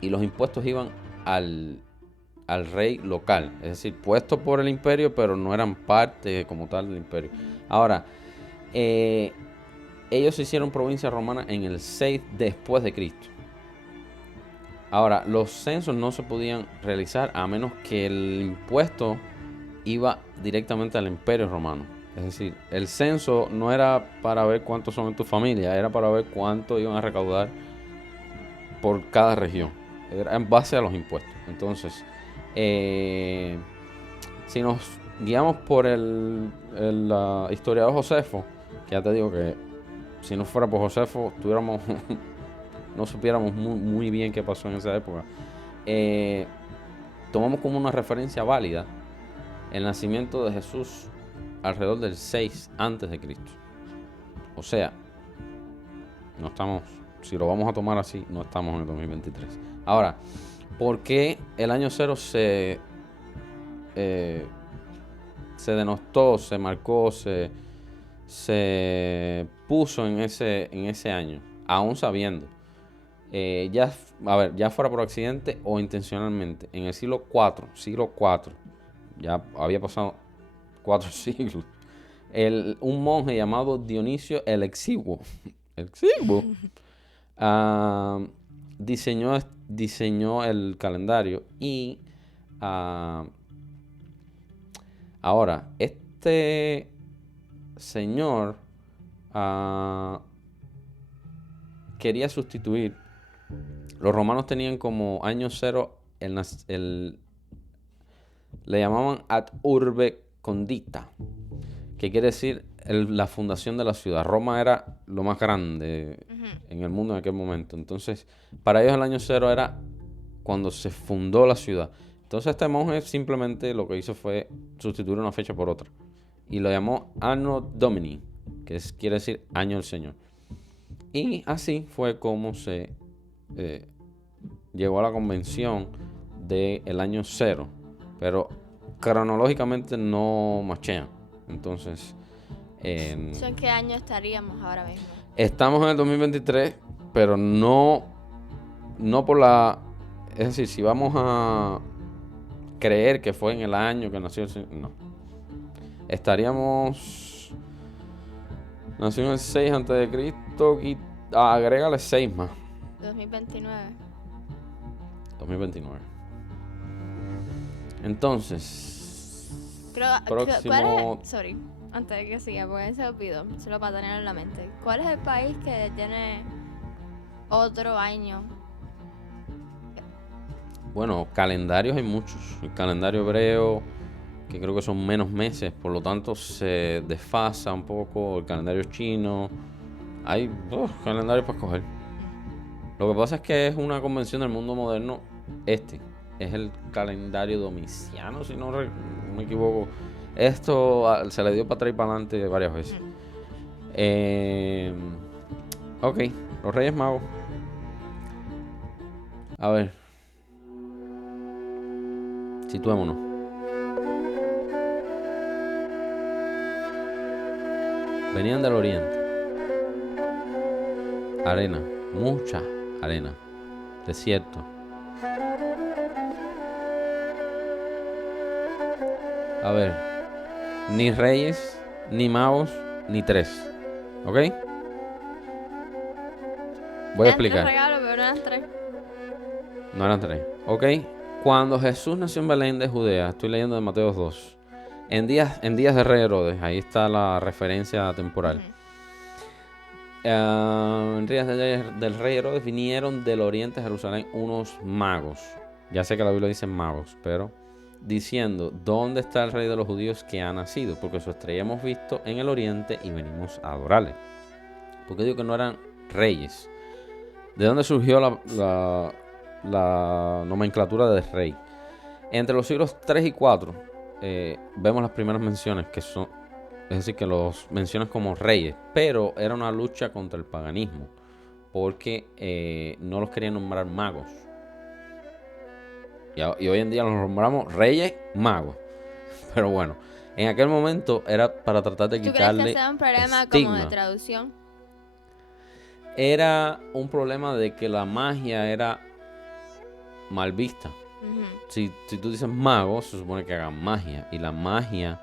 y los impuestos iban al rey local, es decir, puestos por el imperio, pero no eran parte como tal del imperio. Ahora, ellos se hicieron provincia romana en el 6 después de Cristo. Ahora, los censos no se podían realizar a menos que el impuesto iba directamente al imperio romano. Es decir, el censo no era para ver cuántos son en tu familia, era para ver cuánto iban a recaudar por cada región. Era en base a los impuestos. Entonces, si nos guiamos por el historiador Josefo, que ya te digo que si no fuera por Josefo, no supiéramos muy bien qué pasó en esa época. Tomamos como una referencia válida el nacimiento de Jesús alrededor del 6 a.C. O sea, no estamos, si lo vamos a tomar así, no estamos en el 2023. Ahora, ¿por qué el año 0 se denostó, se marcó, se puso en ese año? Aún sabiendo, ya fuera por accidente o intencionalmente, en el siglo IV, ya había pasado 4 siglos, un monje llamado Dionisio el Exiguo, diseñó el calendario y ahora este señor quería sustituir. Los romanos tenían como año 0 le llamaban ad urbe condita, que quiere decir la fundación de la ciudad. Roma era lo más grande en el mundo en aquel momento. Entonces, para ellos el año 0 era cuando se fundó la ciudad. Entonces este monje simplemente lo que hizo fue sustituir una fecha por otra. Y lo llamó Anno Domini, que quiere decir año del Señor. Y así fue como se llegó a la convención del año 0. Pero cronológicamente no machean. Entonces, ¿En qué año estaríamos ahora mismo? Estamos en el 2023, pero no por la... Es decir, si vamos a creer que fue en el año que nació el Señor, no. Estaríamos... Nació en el 6 antes de Cristo, agrégale 6 más. 2029. 2029. Entonces, ¿Cuál es? Sorry, antes de que siga, porque se olvidó, solo para tenerlo en la mente. ¿Cuál es el país que tiene otro año? Bueno, calendarios hay muchos. El calendario hebreo, que creo que son menos meses, por lo tanto se desfasa un poco. El calendario chino. Hay calendarios para escoger. Lo que pasa es que es una convención del mundo moderno. Es el calendario domiciano, si no me equivoco. Esto se le dio para atrás y para adelante varias veces. Ok, los Reyes Magos. A ver. Situémonos. Venían del oriente. Arena, mucha arena. Desierto. A ver, ni reyes, ni magos, ni tres. ¿Ok? Voy a explicar. Eran 3 regalos, pero eran 3. No eran 3. ¿Ok? Cuando Jesús nació en Belén de Judea, estoy leyendo de Mateo 2, en días de Rey Herodes, ahí está la referencia temporal. En días del Rey Herodes vinieron del oriente de Jerusalén unos magos. Ya sé que la Biblia dice magos, pero diciendo, ¿dónde está el Rey de los judíos que ha nacido? Porque su estrella hemos visto en el oriente y venimos a adorarle. ¿Por qué digo que no eran reyes? ¿De dónde surgió la nomenclatura de rey? Entre los siglos 3 y 4 vemos las primeras menciones que son, es decir, que los mencionan como reyes, pero era una lucha contra el paganismo, porque no los querían nombrar magos. Y hoy en día los nombramos reyes magos. Pero bueno, en aquel momento era para tratar de quitarle ¿Tú crees que sea un problema estigma. como de traducción? Era un problema de que la magia era mal vista. Si tú dices mago, se supone que hagan magia. Y la magia,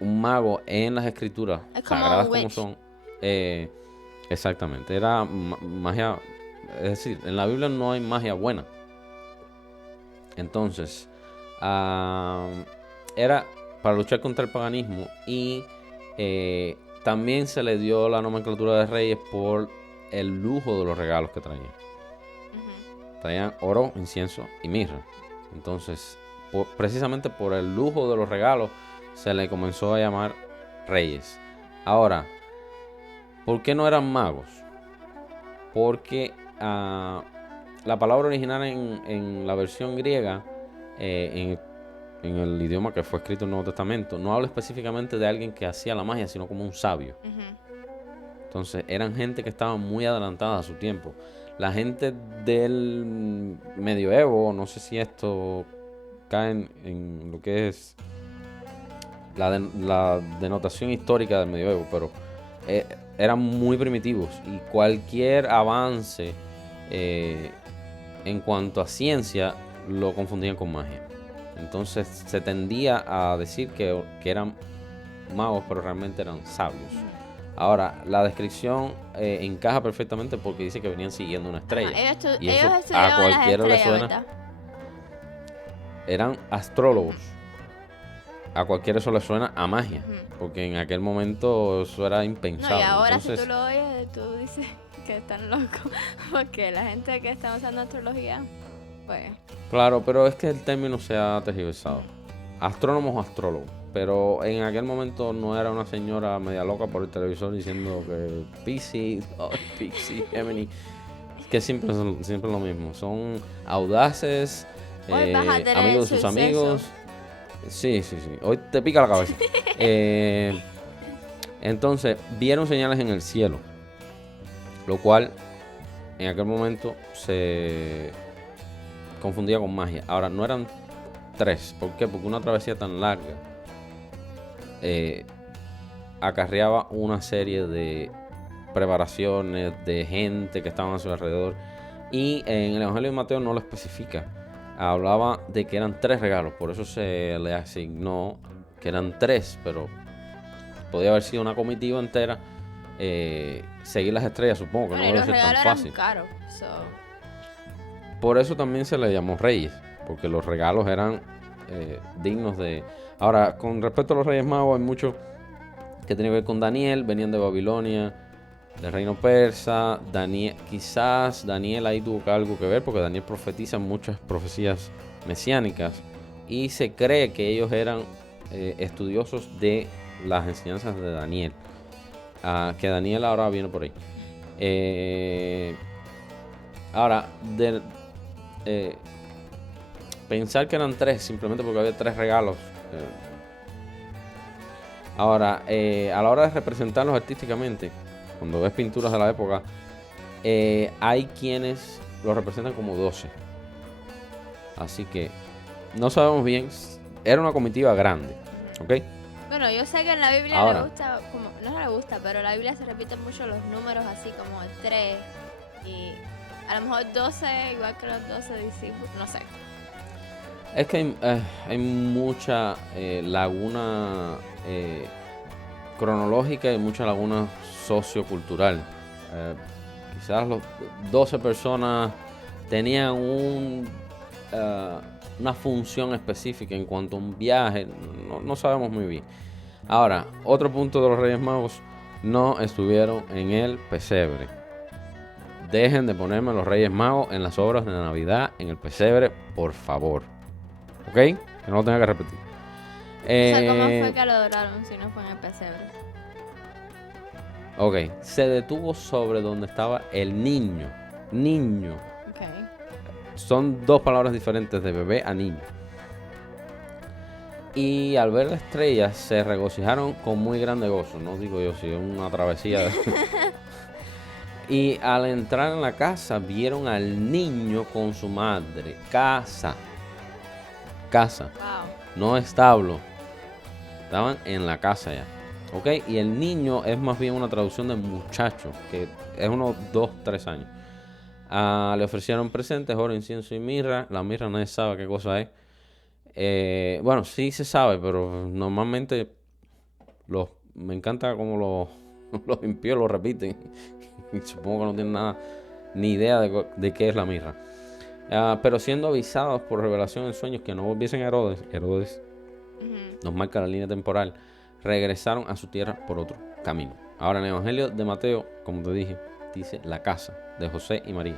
un mago en las escrituras sagradas como son, exactamente, era magia. Es decir, en la Biblia no hay magia buena. Entonces, era para luchar contra el paganismo. Y también se le dio la nomenclatura de reyes por el lujo de los regalos que traían. Traían oro, incienso y mirra. Entonces, precisamente por el lujo de los regalos, se le comenzó a llamar reyes. Ahora, ¿por qué no eran magos? Porque la palabra original en la versión griega, en el idioma que fue escrito en el Nuevo Testamento, no habla específicamente de alguien que hacía la magia, sino como un sabio. Entonces, eran gente que estaba muy adelantada a su tiempo. La gente del medioevo, no sé si esto cae en lo que es la denotación histórica del medioevo, pero eran muy primitivos y cualquier avance en cuanto a ciencia lo confundían con magia. Entonces se tendía a decir que eran magos, pero realmente eran sabios. Ahora, la descripción encaja perfectamente porque dice que venían siguiendo una estrella. Y eso a cualquiera le suena. ¿Verdad? Eran astrólogos. A cualquiera eso le suena a magia. Porque en aquel momento eso era impensable. No, y ahora entonces, si tú lo oyes, tú dices que están locos. Porque la gente que está usando astrología, pues... Claro, pero es que el término se ha tergiversado. Astrónomos o astrólogos. Pero en aquel momento no era una señora media loca por el televisor diciendo que Piscis, Gemini, que siempre es lo mismo. Son audaces, amigos de sus amigos. Sí. Hoy te pica la cabeza. Entonces, vieron señales en el cielo, lo cual en aquel momento se confundía con magia. Ahora, no eran 3. ¿Por qué? Porque una travesía tan larga acarreaba una serie de preparaciones, de gente que estaban a su alrededor. Y en el Evangelio de Mateo no lo especifica. Hablaba de que eran 3 regalos, por eso se le asignó que eran 3, pero podía haber sido una comitiva entera. Seguir las estrellas, supongo que Bueno, no y debe los ser tan regalos eran fácil. caros. Por eso también se le llamó reyes, porque los regalos eran dignos de... Ahora, con respecto a los Reyes Magos, hay mucho que tiene que ver con Daniel. Venían de Babilonia, del reino persa. Quizás Daniel ahí tuvo algo que ver, porque Daniel profetiza muchas profecías mesiánicas y se cree que ellos eran estudiosos de las enseñanzas de Daniel. Que Daniel ahora viene por ahí. Ahora, pensar que eran 3 simplemente porque había 3 regalos. Ahora, a la hora de representarlos artísticamente, cuando ves pinturas de la época, hay quienes los representan como 12. Así que no sabemos bien. Era una comitiva grande, ¿ok? Bueno, yo sé que en la Biblia Ahora, le gusta, como, no le gusta, pero en la Biblia se repiten mucho los números así como 3 y a lo mejor 12, igual que los 12 discípulos, no sé. es que hay mucha laguna cronológica y mucha laguna sociocultural. Quizás los 12 personas tenían una función específica en cuanto a un viaje, no sabemos muy bien. Ahora, otro punto de los Reyes Magos: no estuvieron en el pesebre. Dejen de ponerme los Reyes Magos en las obras de Navidad en el pesebre, por favor. ¿Ok? Que no lo tenga que repetir. O sea, ¿cómo fue que lo adoraron si no fue en el pesebre? Ok, se detuvo sobre donde estaba el niño. Niño. Okay. Son 2 palabras diferentes, de bebé a niño. Y al ver la estrella se regocijaron con muy grande gozo. No digo yo si es una travesía. Y al entrar en la casa vieron al niño con su madre. Casa. Wow. No establo. Estaban en la casa ya. ¿Ok? Y el niño es más bien una traducción de muchacho, que es unos 2, 3 años. Le ofrecieron presentes, oro, incienso y mirra. La mirra nadie sabe qué cosa es. Bueno, sí se sabe, pero normalmente me encanta cómo los impíos lo repiten. Supongo que no tienen nada, ni idea de qué es la mirra. Pero siendo avisados por revelación en sueños que no volviesen a Herodes nos marca la línea temporal, regresaron a su tierra por otro camino. Ahora, en el Evangelio de Mateo, como te dije, dice la casa de José y María.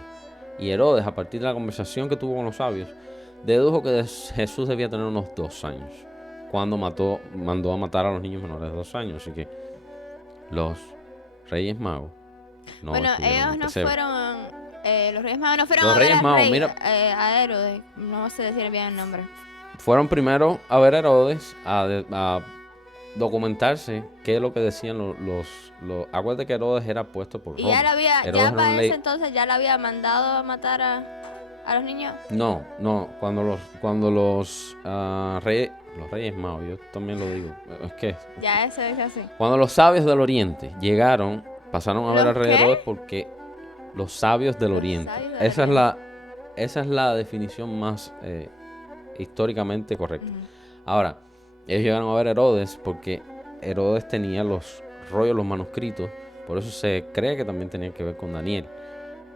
Y Herodes, a partir de la conversación que tuvo con los sabios, dedujo que Jesús debía tener unos 2 años cuando mandó a matar a los niños menores de 2 años. Así que los Reyes Magos no bueno, estuvieron en ellos el no pesebre. fueron, los Reyes Magos no fueron Los a ver Reyes al Magos, rey, mira, a Herodes, no sé decir bien el nombre. fueron primero a ver a Herodes, a documentarse qué es lo que decían los. Acuérdate que Herodes era puesto por Y Roma. ya Herodes era para un ese ley. entonces ya le había mandado a matar a los niños. No, cuando los Reyes Magos, yo también lo digo, es que Ya eso es así. cuando los sabios del Oriente llegaron, pasaron a ver al ¿Los rey qué? Herodes porque los sabios del Los Oriente. sabios del Esa Oriente. es la definición más históricamente correcta. Ahora, ellos llegaron a ver a Herodes porque Herodes tenía los rollos, los manuscritos. Por eso se cree que también tenía que ver con Daniel,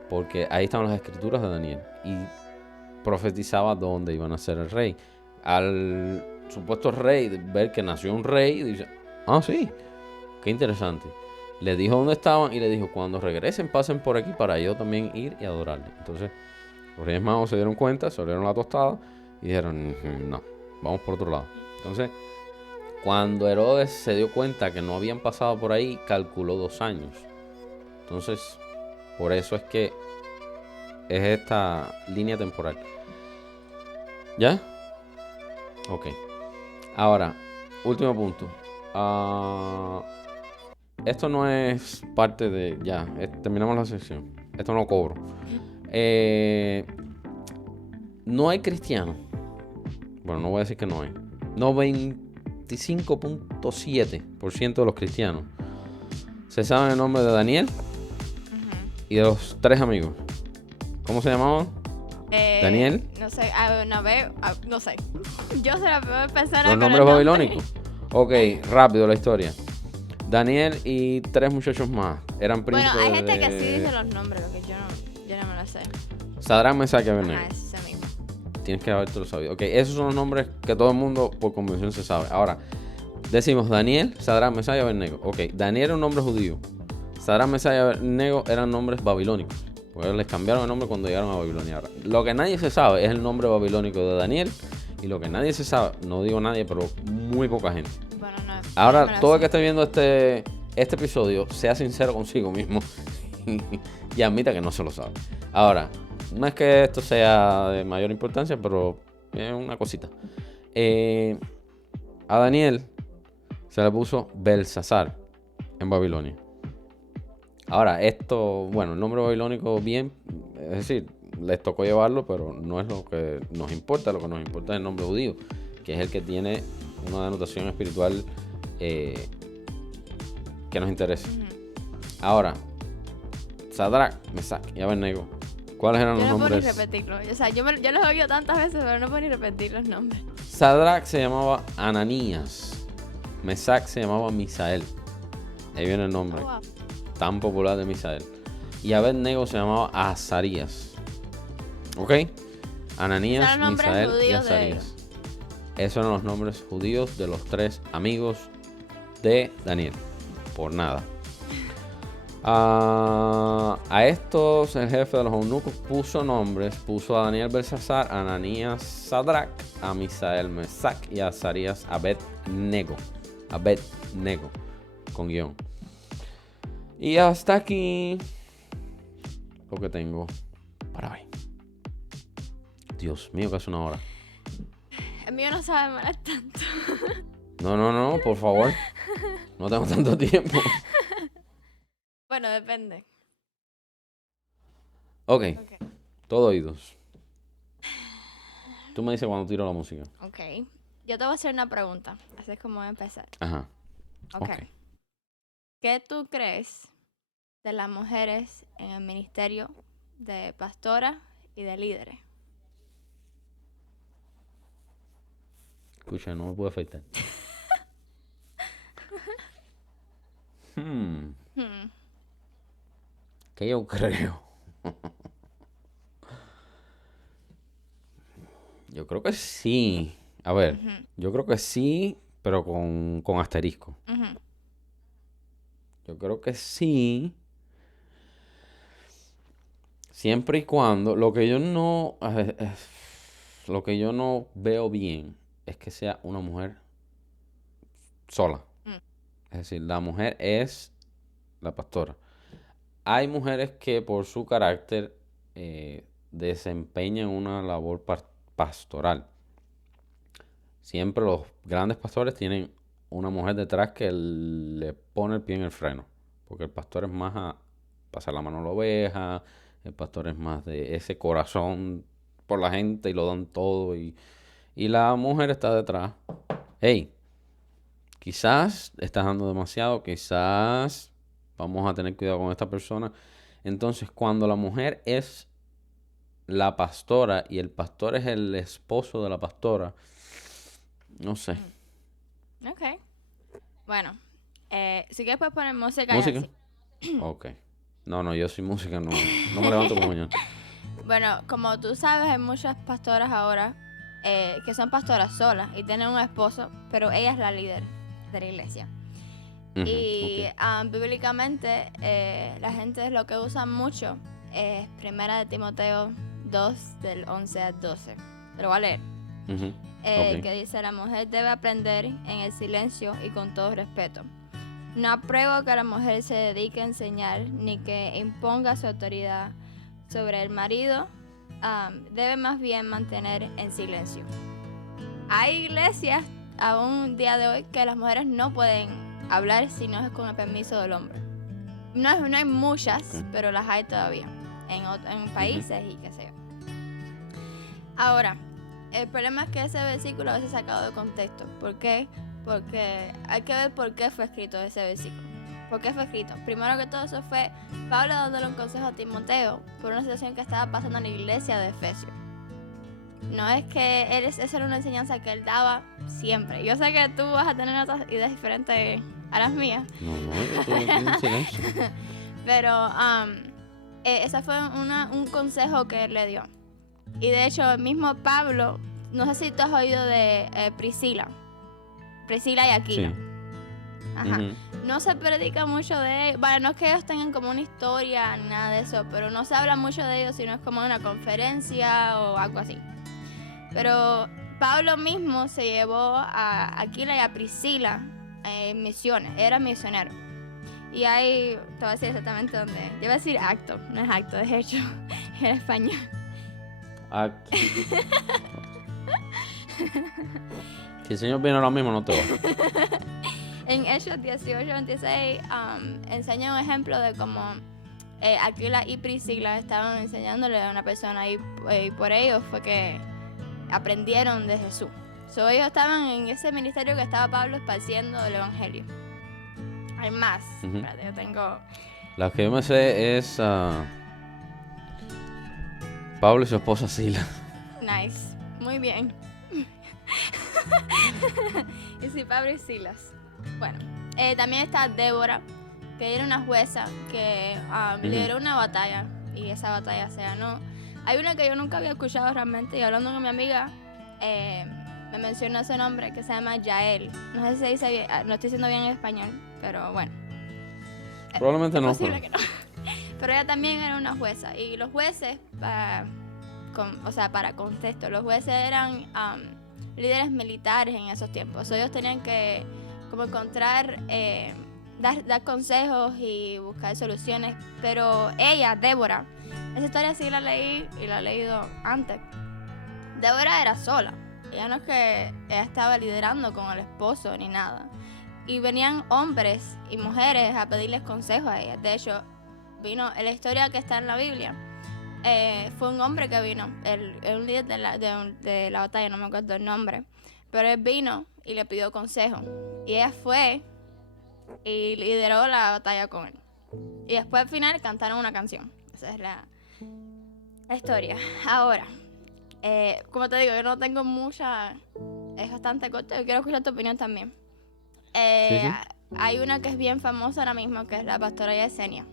porque ahí estaban las escrituras de Daniel y profetizaba dónde iban a ser el rey. Al supuesto rey ver que nació un rey, dice: sí, qué interesante. Le dijo dónde estaban y le dijo: cuando regresen pasen por aquí para yo también ir y adorarle. Entonces los Reyes Magos se dieron cuenta, se abrieron la tostada y dijeron: no, vamos por otro lado. Entonces, cuando Herodes se dio cuenta que no habían pasado por ahí, calculó 2 años. Entonces, por eso es que es esta línea temporal. ¿Ya? Ok. Ahora, último punto. Esto no es parte de... Ya, terminamos la sección. Esto no cobro. No hay cristianos. Bueno, no voy a decir que no hay. No ven 95.7% de los cristianos se saben el nombre de Daniel y de los 3 amigos. ¿Cómo se llamaban? Daniel. No sé, no sé. Yo se la puedo empezar a Los nombres babilónicos. Ok, rápido la historia. Daniel y 3 muchachos más eran príncipes. Bueno, hay gente que sí dice los nombres, lo que yo no me lo sé. Sadrach, Mesach y Abednego. Ese mismo. Tienes que haberte lo sabido. Ok, esos son los nombres que todo el mundo por convención se sabe. Ahora, decimos Daniel, Sadrach, Mesach y Abednego. Ok, Daniel era un nombre judío. Sadrach, Mesach y Abednego eran nombres babilónicos. Porque les cambiaron el nombre cuando llegaron a Babilonia. Ahora, lo que nadie se sabe es el nombre babilónico de Daniel. Y lo que nadie se sabe, no digo nadie, pero muy poca gente. Bueno, no. Ahora, todo el que esté viendo este episodio, sea sincero consigo mismo y admita que no se lo sabe. Ahora, no es que esto sea de mayor importancia, pero es una cosita. A Daniel se le puso Belsasar en Babilonia. Ahora, esto, bueno, el nombre babilónico bien, es decir, les tocó llevarlo, pero no es lo que nos importa. Lo que nos importa es el nombre judío, que es el que tiene una denotación espiritual que nos interesa. Ahora, Sadrach, Mesach y Abednego, ¿cuáles eran los nombres? No puedo ni repetirlo. O sea, yo los he oído tantas veces, pero no puedo ni repetir los nombres. Sadrach se llamaba Ananías. Mesach se llamaba Misael. Ahí viene el nombre tan popular de Misael. Y Abednego se llamaba Azarías. ¿Ok? Ananías, Misael y Azarías. Esos eran los nombres judíos de los 3 amigos de Daniel. Por nada. A estos, el jefe de los eunucos puso nombres. Puso a Daniel Belsasar, a Ananías Sadrach, a Misael Mesach y a Azarías Abednego. Abednego. Con guión. Y hasta aquí lo que tengo para hoy. Dios mío, casi 1 hora. El mío no sabe mal tanto. No, por favor. No tengo tanto tiempo. Bueno, depende. Ok, todo oídos. Tú me dices cuando tiro la música. Ok. Yo te voy a hacer una pregunta. Así es como voy a empezar. Ajá. Ok. ¿Qué tú crees de las mujeres en el ministerio de pastora y de líderes? Escucha, no me puedo afeitar. ¿Qué yo creo? Yo creo que sí. A ver, yo creo que sí, pero con asterisco. Yo creo que sí. Siempre y cuando. Lo que yo no veo bien es que sea una mujer sola. Es decir, la mujer es la pastora. Hay mujeres que por su carácter desempeñan una labor pastoral. Siempre los grandes pastores tienen una mujer detrás que le pone el pie en el freno. Porque el pastor es más a pasar la mano a la oveja. El pastor es más de ese corazón por la gente y lo dan todo. Y la mujer está detrás. Hey, quizás estás dando demasiado. Quizás vamos a tener cuidado con esta persona. Entonces, cuando la mujer es la pastora y el pastor es el esposo de la pastora, no sé. Ok. Bueno, si quieres puedes poner música. ¿Música? Ok. No, yo sin música no me levanto como mañana. Bueno, como tú sabes, hay muchas pastoras ahora que son pastoras solas y tienen un esposo, pero ella es la líder de la iglesia. Y bíblicamente la gente lo que usa mucho es 1 de Timoteo 2 del 11 al 12. Te lo voy a leer. Que dice: la mujer debe aprender en el silencio y con todo respeto. No apruebo que la mujer se dedique a enseñar ni que imponga su autoridad sobre el marido. Debe más bien mantener en silencio. Hay iglesias aún día de hoy que las mujeres no pueden hablar si no es con el permiso del hombre. No hay muchas, pero las hay todavía en países y qué sé yo. Ahora, el problema es que ese versículo a veces es sacado de contexto. ¿Por qué? porque hay que ver por qué fue escrito ese versículo. ¿Por qué fue escrito? Primero que todo, eso fue Pablo dándole un consejo a Timoteo por una situación que estaba pasando en la iglesia de Efesios. No es que esa era una enseñanza que él daba siempre. Yo sé que tú vas a tener otras ideas diferentes a las mías. No, yo estoy aquí en silencio. Pero ese fue un consejo que él le dio. Y de hecho, el mismo Pablo, no sé si tú has oído de Priscila y Aquila. Sí. Ajá. No se predica mucho de ellos. Bueno, no es que ellos tengan como una historia ni nada de eso, pero no se habla mucho de ellos, sino es como una conferencia o algo así. Pero Pablo mismo se llevó a Aquila y a Priscila en misiones, era misionero. Y ahí te voy a decir exactamente dónde. Yo iba a decir acto, no es acto, de hecho, en español. Acto. Si el Señor viene ahora mismo, no te va. En Hechos 18-26 enseña un ejemplo de cómo Aquila y Priscila estaban enseñándole a una persona y por ellos fue que aprendieron de Jesús. Ellos estaban en ese ministerio que estaba Pablo esparciendo el evangelio. Hay más. Espérate, yo tengo... La que yo me sé es Pablo y su esposa Sila. Nice, muy bien. Y sí, Pablo y Silas. Bueno, también está Débora, que era una jueza que lideró una batalla y esa batalla se ganó. Hay una que yo nunca había escuchado realmente y hablando con mi amiga me mencionó ese nombre que se llama Yael. No sé si se dice bien, no estoy diciendo bien en español, pero bueno. Probablemente no. Posible que no. Pero ella también era una jueza y los jueces, para contexto, los jueces eran líderes militares en esos tiempos. Ellos tenían que como encontrar, dar consejos y buscar soluciones. Pero ella, Débora, esa historia sí la leí y la he leído antes. Débora era sola. Ella no es que ella estaba liderando con el esposo ni nada. Y venían hombres y mujeres a pedirles consejos a ella. De hecho, vino en la historia que está en la Biblia. Fue un hombre que vino, un líder de la batalla, no me acuerdo el nombre, pero él vino y le pidió consejo. Y ella fue y lideró la batalla con él. Y después al final cantaron una canción. Esa es la historia. Ahora, como te digo, yo no tengo mucha... Es bastante corto, yo quiero escuchar tu opinión también. Sí. Hay una que es bien famosa ahora mismo, que es la pastora Yesenia.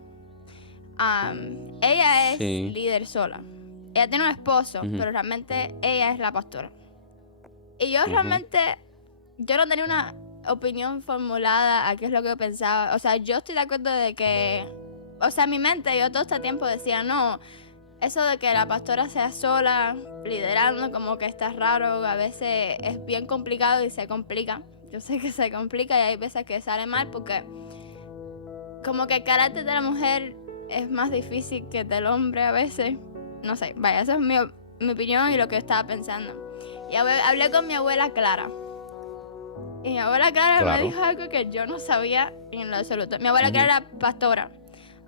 Ella es líder sola. Ella tiene un esposo, pero realmente ella es la pastora. Y yo realmente, yo no tenía una opinión formulada a qué es lo que yo pensaba. O sea, yo estoy de acuerdo de que, o sea, en mi mente yo todo este tiempo decía, no, eso de que la pastora sea sola, liderando, como que está raro, a veces es bien complicado y se complica. Yo sé que se complica y hay veces que sale mal porque como que el carácter de la mujer es más difícil que del hombre a veces. No sé, vaya, esa es mi opinión y lo que yo estaba pensando. Y hablé con mi abuela Clara. Y mi abuela Clara me dijo algo que yo no sabía en lo absoluto. Mi abuela Clara era pastora,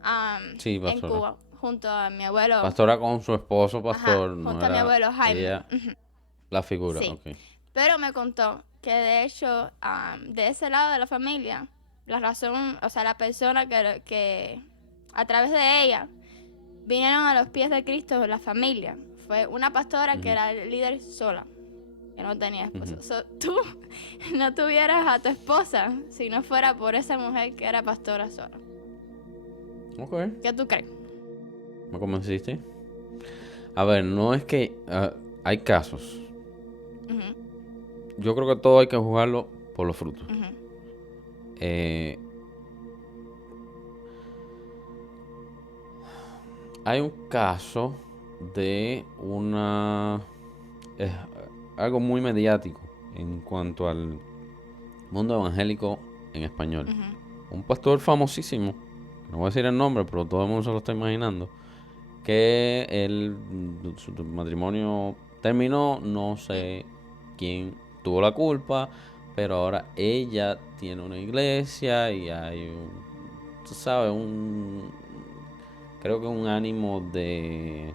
pastora en Cuba, junto a mi abuelo. Pastora con su esposo, pastor. Ajá, junto a mi abuelo Jaime. Ella, la figura, sí. Okay. Pero me contó que de hecho, de ese lado de la familia, la razón, o sea, la persona que a través de ella vinieron a los pies de Cristo, la familia, fue una pastora que era líder sola, que no tenía esposo. Tú no tuvieras a tu esposa si no fuera por esa mujer que era pastora sola. Okay. ¿Qué tú crees? ¿Me convenciste? A ver, no es que hay casos. Yo creo que todo hay que juzgarlo por los frutos. Hay un caso de algo muy mediático en cuanto al mundo evangélico en español. Un pastor famosísimo, no voy a decir el nombre, pero todo el mundo se lo está imaginando, que su matrimonio terminó, no sé quién tuvo la culpa, pero ahora ella tiene una iglesia y hay tú sabes, creo que un ánimo de,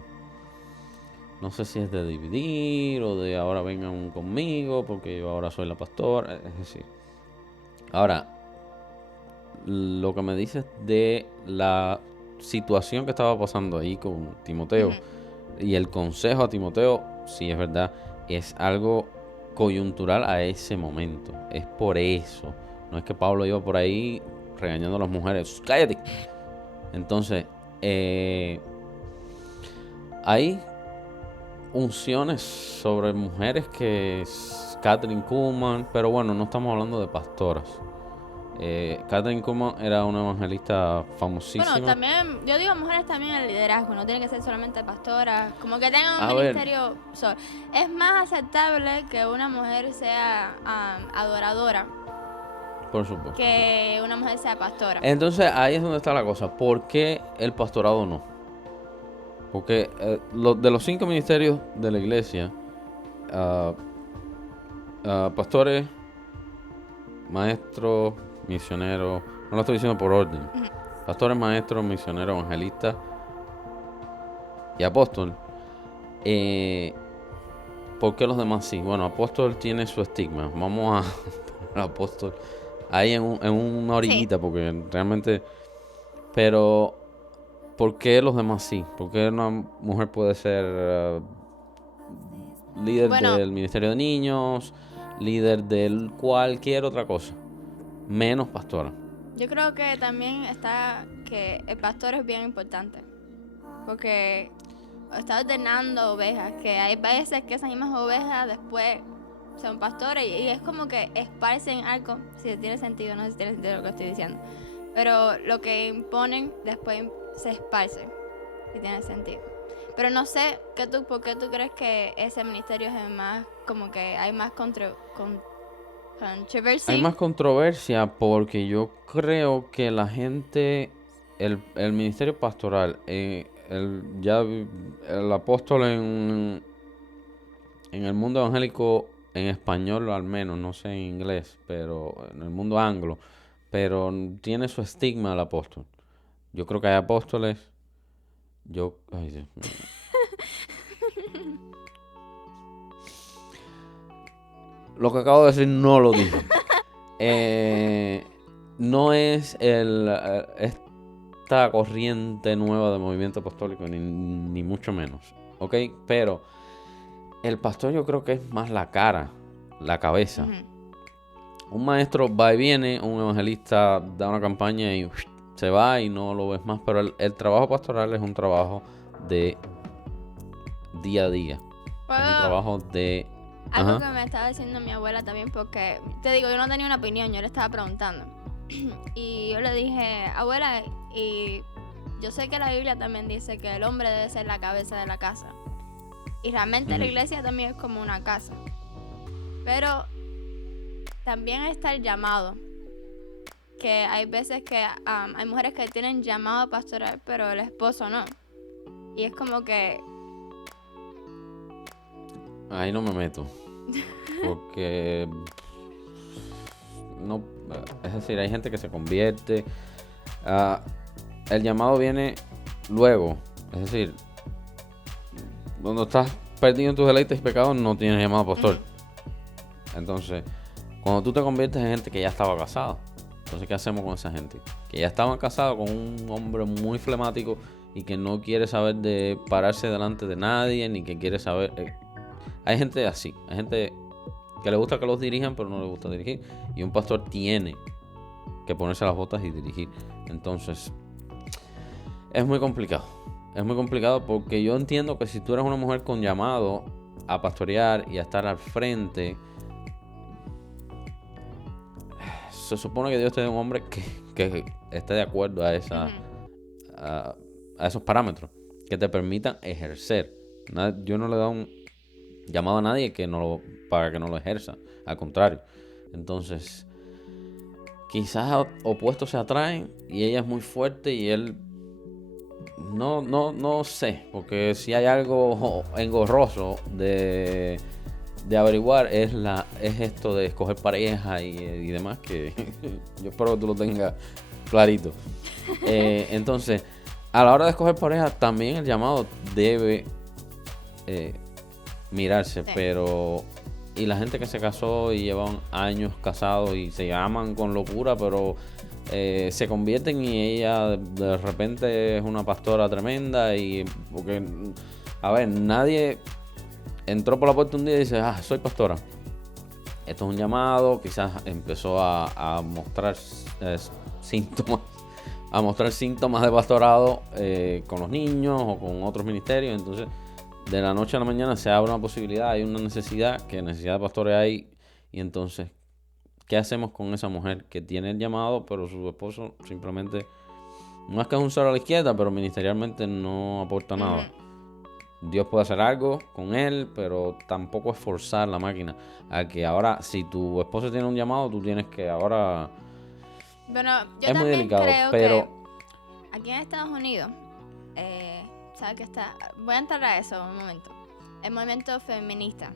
no sé si es de dividir o de ahora vengan conmigo porque yo ahora soy la pastora, es decir, Ahora, lo que me dices de la situación que estaba pasando ahí con Timoteo y el consejo a Timoteo, sí es verdad, es algo coyuntural a ese momento. Es por eso. No es que Pablo iba por ahí regañando a las mujeres. ¡Cállate! Entonces, hay unciones sobre mujeres que es Kathryn Kuhlman, pero bueno, no estamos hablando de pastoras. Kathryn Kuhlman era una evangelista famosísima. Bueno, también, yo digo mujeres también en el liderazgo, no tiene que ser solamente pastoras, como que tengan A un ver. ministerio. Es más aceptable que una mujer sea adoradora Por supuesto. que una mujer sea pastora. Entonces ahí es donde está la cosa. ¿Por qué el pastorado no? Porque de los 5 ministerios de la iglesia, pastores, maestros, misioneros, no lo estoy diciendo por orden. Pastores, maestros, misioneros, evangelistas y apóstol. ¿Por qué los demás sí? Bueno, apóstol tiene su estigma. Vamos a poner apóstol ahí en una orillita, sí. Porque realmente... Pero, ¿por qué los demás sí? ¿Por qué una mujer puede ser líder del ministerio de niños, líder de cualquier otra cosa, menos pastora? Yo creo que también está que el pastor es bien importante, porque está ordenando ovejas, que hay veces que esas mismas ovejas después son pastores y es como que esparcen algo, si tiene sentido, no sé si tiene sentido lo que estoy diciendo, pero lo que imponen después se esparce, si tiene sentido. Pero no sé, ¿por qué tú crees que ese ministerio es más, como que hay más controversia? Hay más controversia porque yo creo que la gente, el ministerio pastoral, el apóstol en el mundo evangélico, en español al menos, no sé en inglés, pero en el mundo anglo, pero tiene su estigma el apóstol. Yo creo que hay apóstoles. Ay, Dios mío. Lo que acabo de decir no lo dije. No es esta corriente nueva de movimiento apostólico, ni mucho menos. ¿Ok? Pero el pastor yo creo que es más la cara, la cabeza. Un maestro va y viene, un evangelista da una campaña y se va y no lo ves más. Pero el trabajo pastoral es un trabajo de día a día. Es un trabajo de... Algo que me estaba diciendo mi abuela también, porque te digo, yo no tenía una opinión, yo le estaba preguntando. Y yo le dije, abuela, y yo sé que la Biblia también dice que el hombre debe ser la cabeza de la casa. Y realmente la iglesia también es como una casa. Pero también está el llamado. Que hay veces que hay mujeres que tienen llamado pastoral, pero el esposo no. Y es como que... Ahí no me meto. Porque no, es decir, hay gente que se convierte. El llamado viene luego. Es decir, cuando estás perdido en tus deleites y pecados, no tienes llamado pastor. Entonces, cuando tú te conviertes en gente que ya estaba casada, entonces, ¿qué hacemos con esa gente? Que ya estaban casados con un hombre muy flemático y que no quiere saber de pararse delante de nadie, ni que quiere saber... Hay gente así, hay gente que le gusta que los dirijan, pero no le gusta dirigir. Y un pastor tiene que ponerse las botas y dirigir. Entonces, es muy complicado. Es muy complicado porque yo entiendo que si tú eres una mujer con llamado a pastorear y a estar al frente, se supone que Dios te dé un hombre que esté de acuerdo a esos parámetros, que te permitan ejercer. Yo no le he dado un llamado a nadie para que no lo ejerza, al contrario. Entonces, quizás opuestos se atraen y ella es muy fuerte y él no sé, porque si hay algo engorroso de averiguar es esto de escoger pareja y demás, que yo espero que tú lo tengas clarito. Entonces, a la hora de escoger pareja también el llamado debe mirarse, sí. Pero y la gente que se casó y llevan años casados y se aman con locura, pero se convierten y ella de repente es una pastora tremenda y porque, a ver, nadie entró por la puerta un día y dice, soy pastora. Esto es un llamado, quizás empezó a mostrar síntomas. A mostrar síntomas de pastorado con los niños o con otros ministerios. Entonces, de la noche a la mañana se abre una posibilidad, hay una necesidad de pastores hay. Y entonces, ¿qué hacemos con esa mujer que tiene el llamado, pero su esposo simplemente no es que es un cero a la izquierda, pero ministerialmente no aporta nada? Dios puede hacer algo con él, pero tampoco es forzar la máquina a que ahora, si tu esposo tiene un llamado, tú tienes que ahora... Bueno, yo es muy también delicado, creo pero... que aquí en Estados Unidos, ¿sabes qué está? Voy a entrar a eso un momento. El movimiento feminista,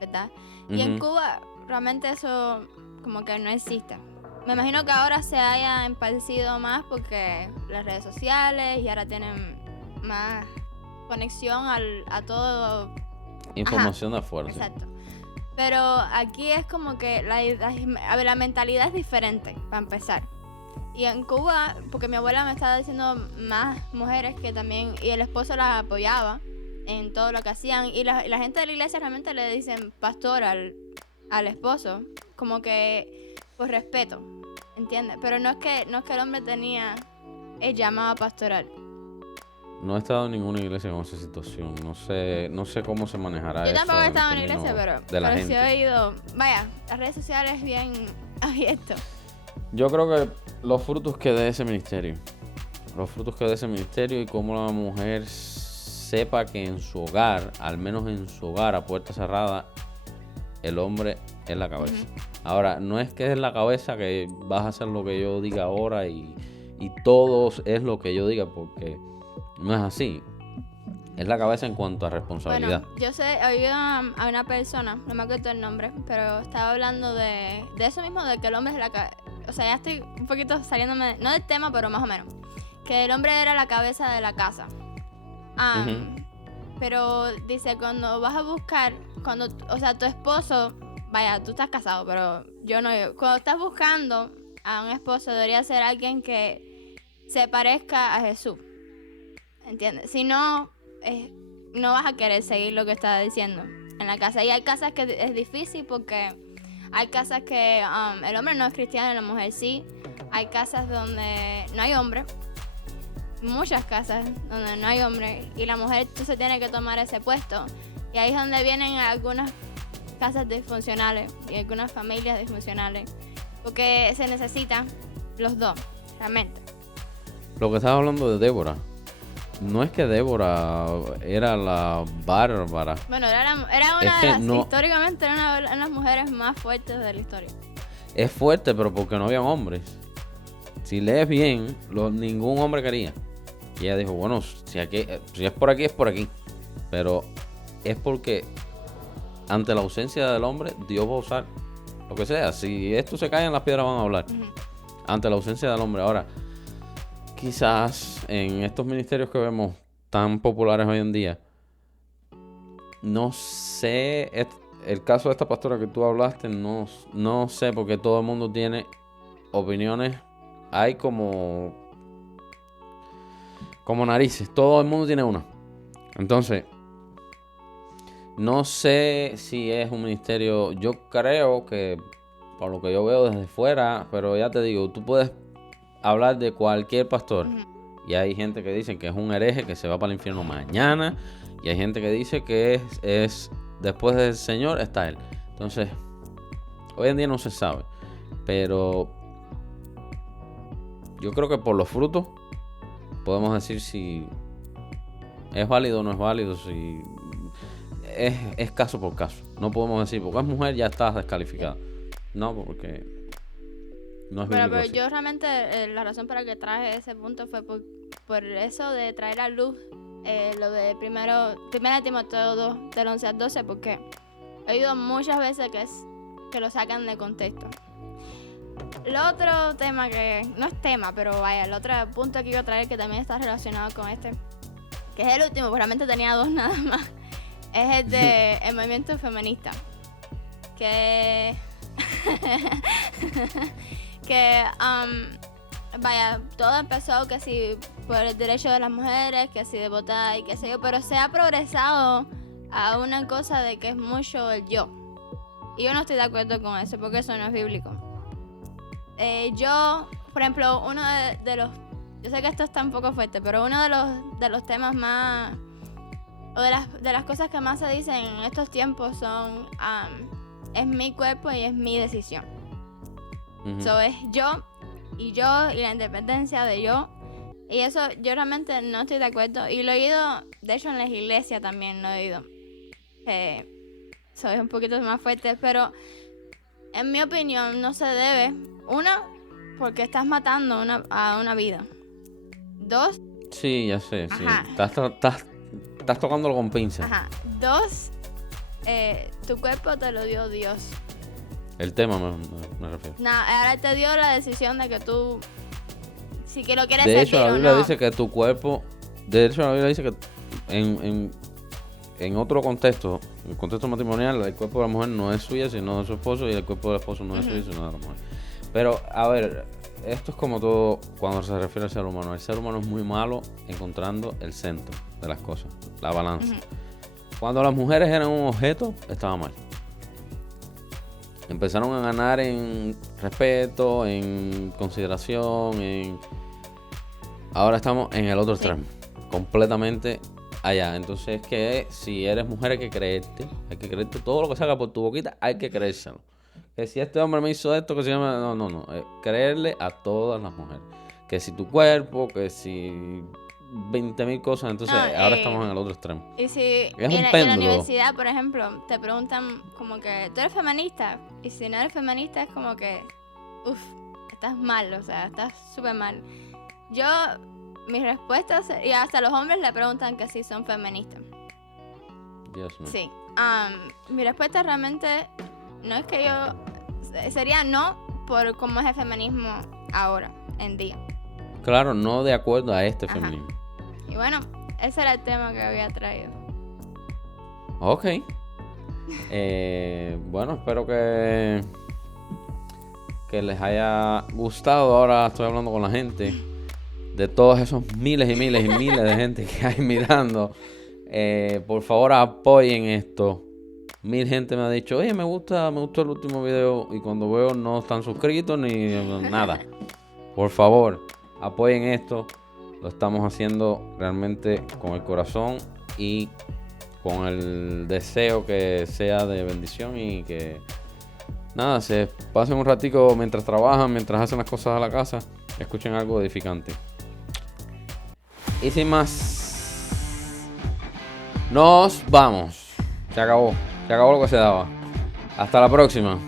¿verdad? Y en Cuba realmente eso como que no existe. Me imagino que ahora se haya emparecido más porque las redes sociales y ahora tienen más conexión a todo. Información de afuera. Exacto. Pero aquí es como que la mentalidad es diferente, para empezar. Y en Cuba, porque mi abuela me estaba diciendo más mujeres que también, y el esposo las apoyaba en todo lo que hacían. Y la gente de la iglesia realmente le dicen pastor al esposo, como que por respeto, ¿entiendes? Pero no es que el hombre tenía el llamado pastoral. No he estado en ninguna iglesia con esa situación. No sé cómo se manejará eso. Yo tampoco he estado en una iglesia, pero gente. sí he oído. Vaya, las redes sociales bien abiertas. Yo creo que los frutos que dé ese ministerio. Y cómo la mujer sepa que en su hogar, al menos en su hogar, a puerta cerrada, el hombre es la cabeza. Ahora, no es que es la cabeza que vas a hacer lo que yo diga ahora y todo es lo que yo diga, porque no es así. Es la cabeza en cuanto a responsabilidad. Bueno, yo oí a una persona, no me acuerdo el nombre, pero estaba hablando de eso mismo, de que el hombre es la cabeza. O sea, ya estoy un poquito saliéndome, no del tema, pero más o menos. Que el hombre era la cabeza de la casa. Pero dice, cuando vas a buscar, o sea, tu esposo, vaya, tú estás casado, pero yo no. Cuando estás buscando a un esposo, debería ser alguien que se parezca a Jesús. ¿Entiendes? Si no, no vas a querer seguir lo que está diciendo en la casa. Y hay casas que es difícil porque hay casas que el hombre no es cristiano y la mujer sí. Hay casas donde no hay hombre. Muchas casas donde no hay hombre. Y la mujer entonces tiene que tomar ese puesto. Y ahí es donde vienen algunas casas disfuncionales y algunas familias disfuncionales. Porque se necesitan los dos, realmente. Lo que estaba hablando de Débora. No es que Débora era la bárbara. Bueno, era una de las, históricamente era una de las mujeres más fuertes de la historia. Es fuerte, pero porque no había hombres. Si lees bien, ningún hombre quería. Y ella dijo, bueno, si es por aquí, es por aquí. Pero es porque ante la ausencia del hombre, Dios va a usar lo que sea. Si esto se cae, las piedras van a hablar. Ante la ausencia del hombre. Ahora, quizás en estos ministerios que vemos tan populares hoy en día, no sé, el caso de esta pastora que tú hablaste, no sé, porque todo el mundo tiene opiniones, hay como narices, todo el mundo tiene una. Entonces, no sé si es un ministerio, yo creo que, por lo que yo veo desde fuera, pero ya te digo, tú puedes hablar de cualquier pastor y hay gente que dice que es un hereje que se va para el infierno mañana y hay gente que dice que es después del Señor está él. Entonces, hoy en día no se sabe, pero yo creo que por los frutos podemos decir si es válido o no es válido, si es caso por caso. No podemos decir porque es mujer ya estás descalificada. No, porque no es bíblico. Pero yo realmente la razón para que traje ese punto fue por eso de traer a luz lo de primera Timoteo 2 del 11 al 12, porque he oído muchas veces que lo sacan de contexto. El otro tema que no es tema, pero vaya, el otro punto que iba a traer que también está relacionado con este, que es el último, pues realmente tenía dos nada más, es el de el movimiento feminista. que que vaya, todo empezó que si por el derecho de las mujeres, que si de votar y qué sé yo, pero se ha progresado a una cosa de que es mucho el yo. Y yo no estoy de acuerdo con eso, porque eso no es bíblico. Yo, por ejemplo, uno de los, yo sé que esto está un poco fuerte, pero uno de los temas más, o de las cosas que más se dicen en estos tiempos son, es mi cuerpo y es mi decisión. Eso es yo y la independencia de yo. Y eso yo realmente no estoy de acuerdo. Y lo he oído, de hecho en las iglesias también lo he oído. Soy un poquito más fuerte, pero en mi opinión no se debe. Una, porque estás matando a una vida. Dos. Sí, ya sé, sí. Estás tocándolo con pinza. Ajá. Dos, tu cuerpo te lo dio Dios. El tema me refiero. Ahora te dio la decisión de que tú, si que lo quieres de sentir hecho, la o Biblia no. dice que tu cuerpo, de hecho la Biblia dice que en otro contexto, en el contexto matrimonial, el cuerpo de la mujer no es suya sino de su esposo, y el cuerpo del esposo no es suyo sino de la mujer. Pero, a ver, esto es como todo cuando se refiere al ser humano. El ser humano es muy malo encontrando el centro de las cosas, la balanza. Cuando las mujeres eran un objeto, estaba mal. Empezaron a ganar en respeto, en consideración, ahora estamos en el otro extremo, completamente allá. Entonces, que si eres mujer hay que creerte todo lo que salga por tu boquita, hay que creérselo. Que si este hombre me hizo esto, que se llama, no, creerle a todas las mujeres. Que si tu cuerpo, que si 20.000 cosas, entonces ahora estamos en el otro extremo. Y si es en péndulo. La universidad, por ejemplo, te preguntan como que, ¿tú eres feminista? Y si no eres feminista es como que, estás mal, o sea, estás súper mal. Yo, mis respuestas, y hasta los hombres le preguntan que si son feministas. Dios mío. Sí. Mi respuesta realmente no es que yo, sería no por cómo es el feminismo ahora, en día. Claro, no de acuerdo a este feminismo. Y bueno, ese era el tema que había traído. Ok. Bueno, espero que les haya gustado. Ahora estoy hablando con la gente, de todos esos miles y miles y miles de gente que hay mirando. Por favor, apoyen esto. 1000 gente me ha dicho, oye, me gustó el último video, y cuando veo no están suscritos ni nada. Por favor, apoyen esto. Lo estamos haciendo realmente con el corazón y con el deseo que sea de bendición, y que nada, se pasen un ratico mientras trabajan, mientras hacen las cosas a la casa, escuchen algo edificante. Y sin más, nos vamos. Se acabó lo que se daba. Hasta la próxima.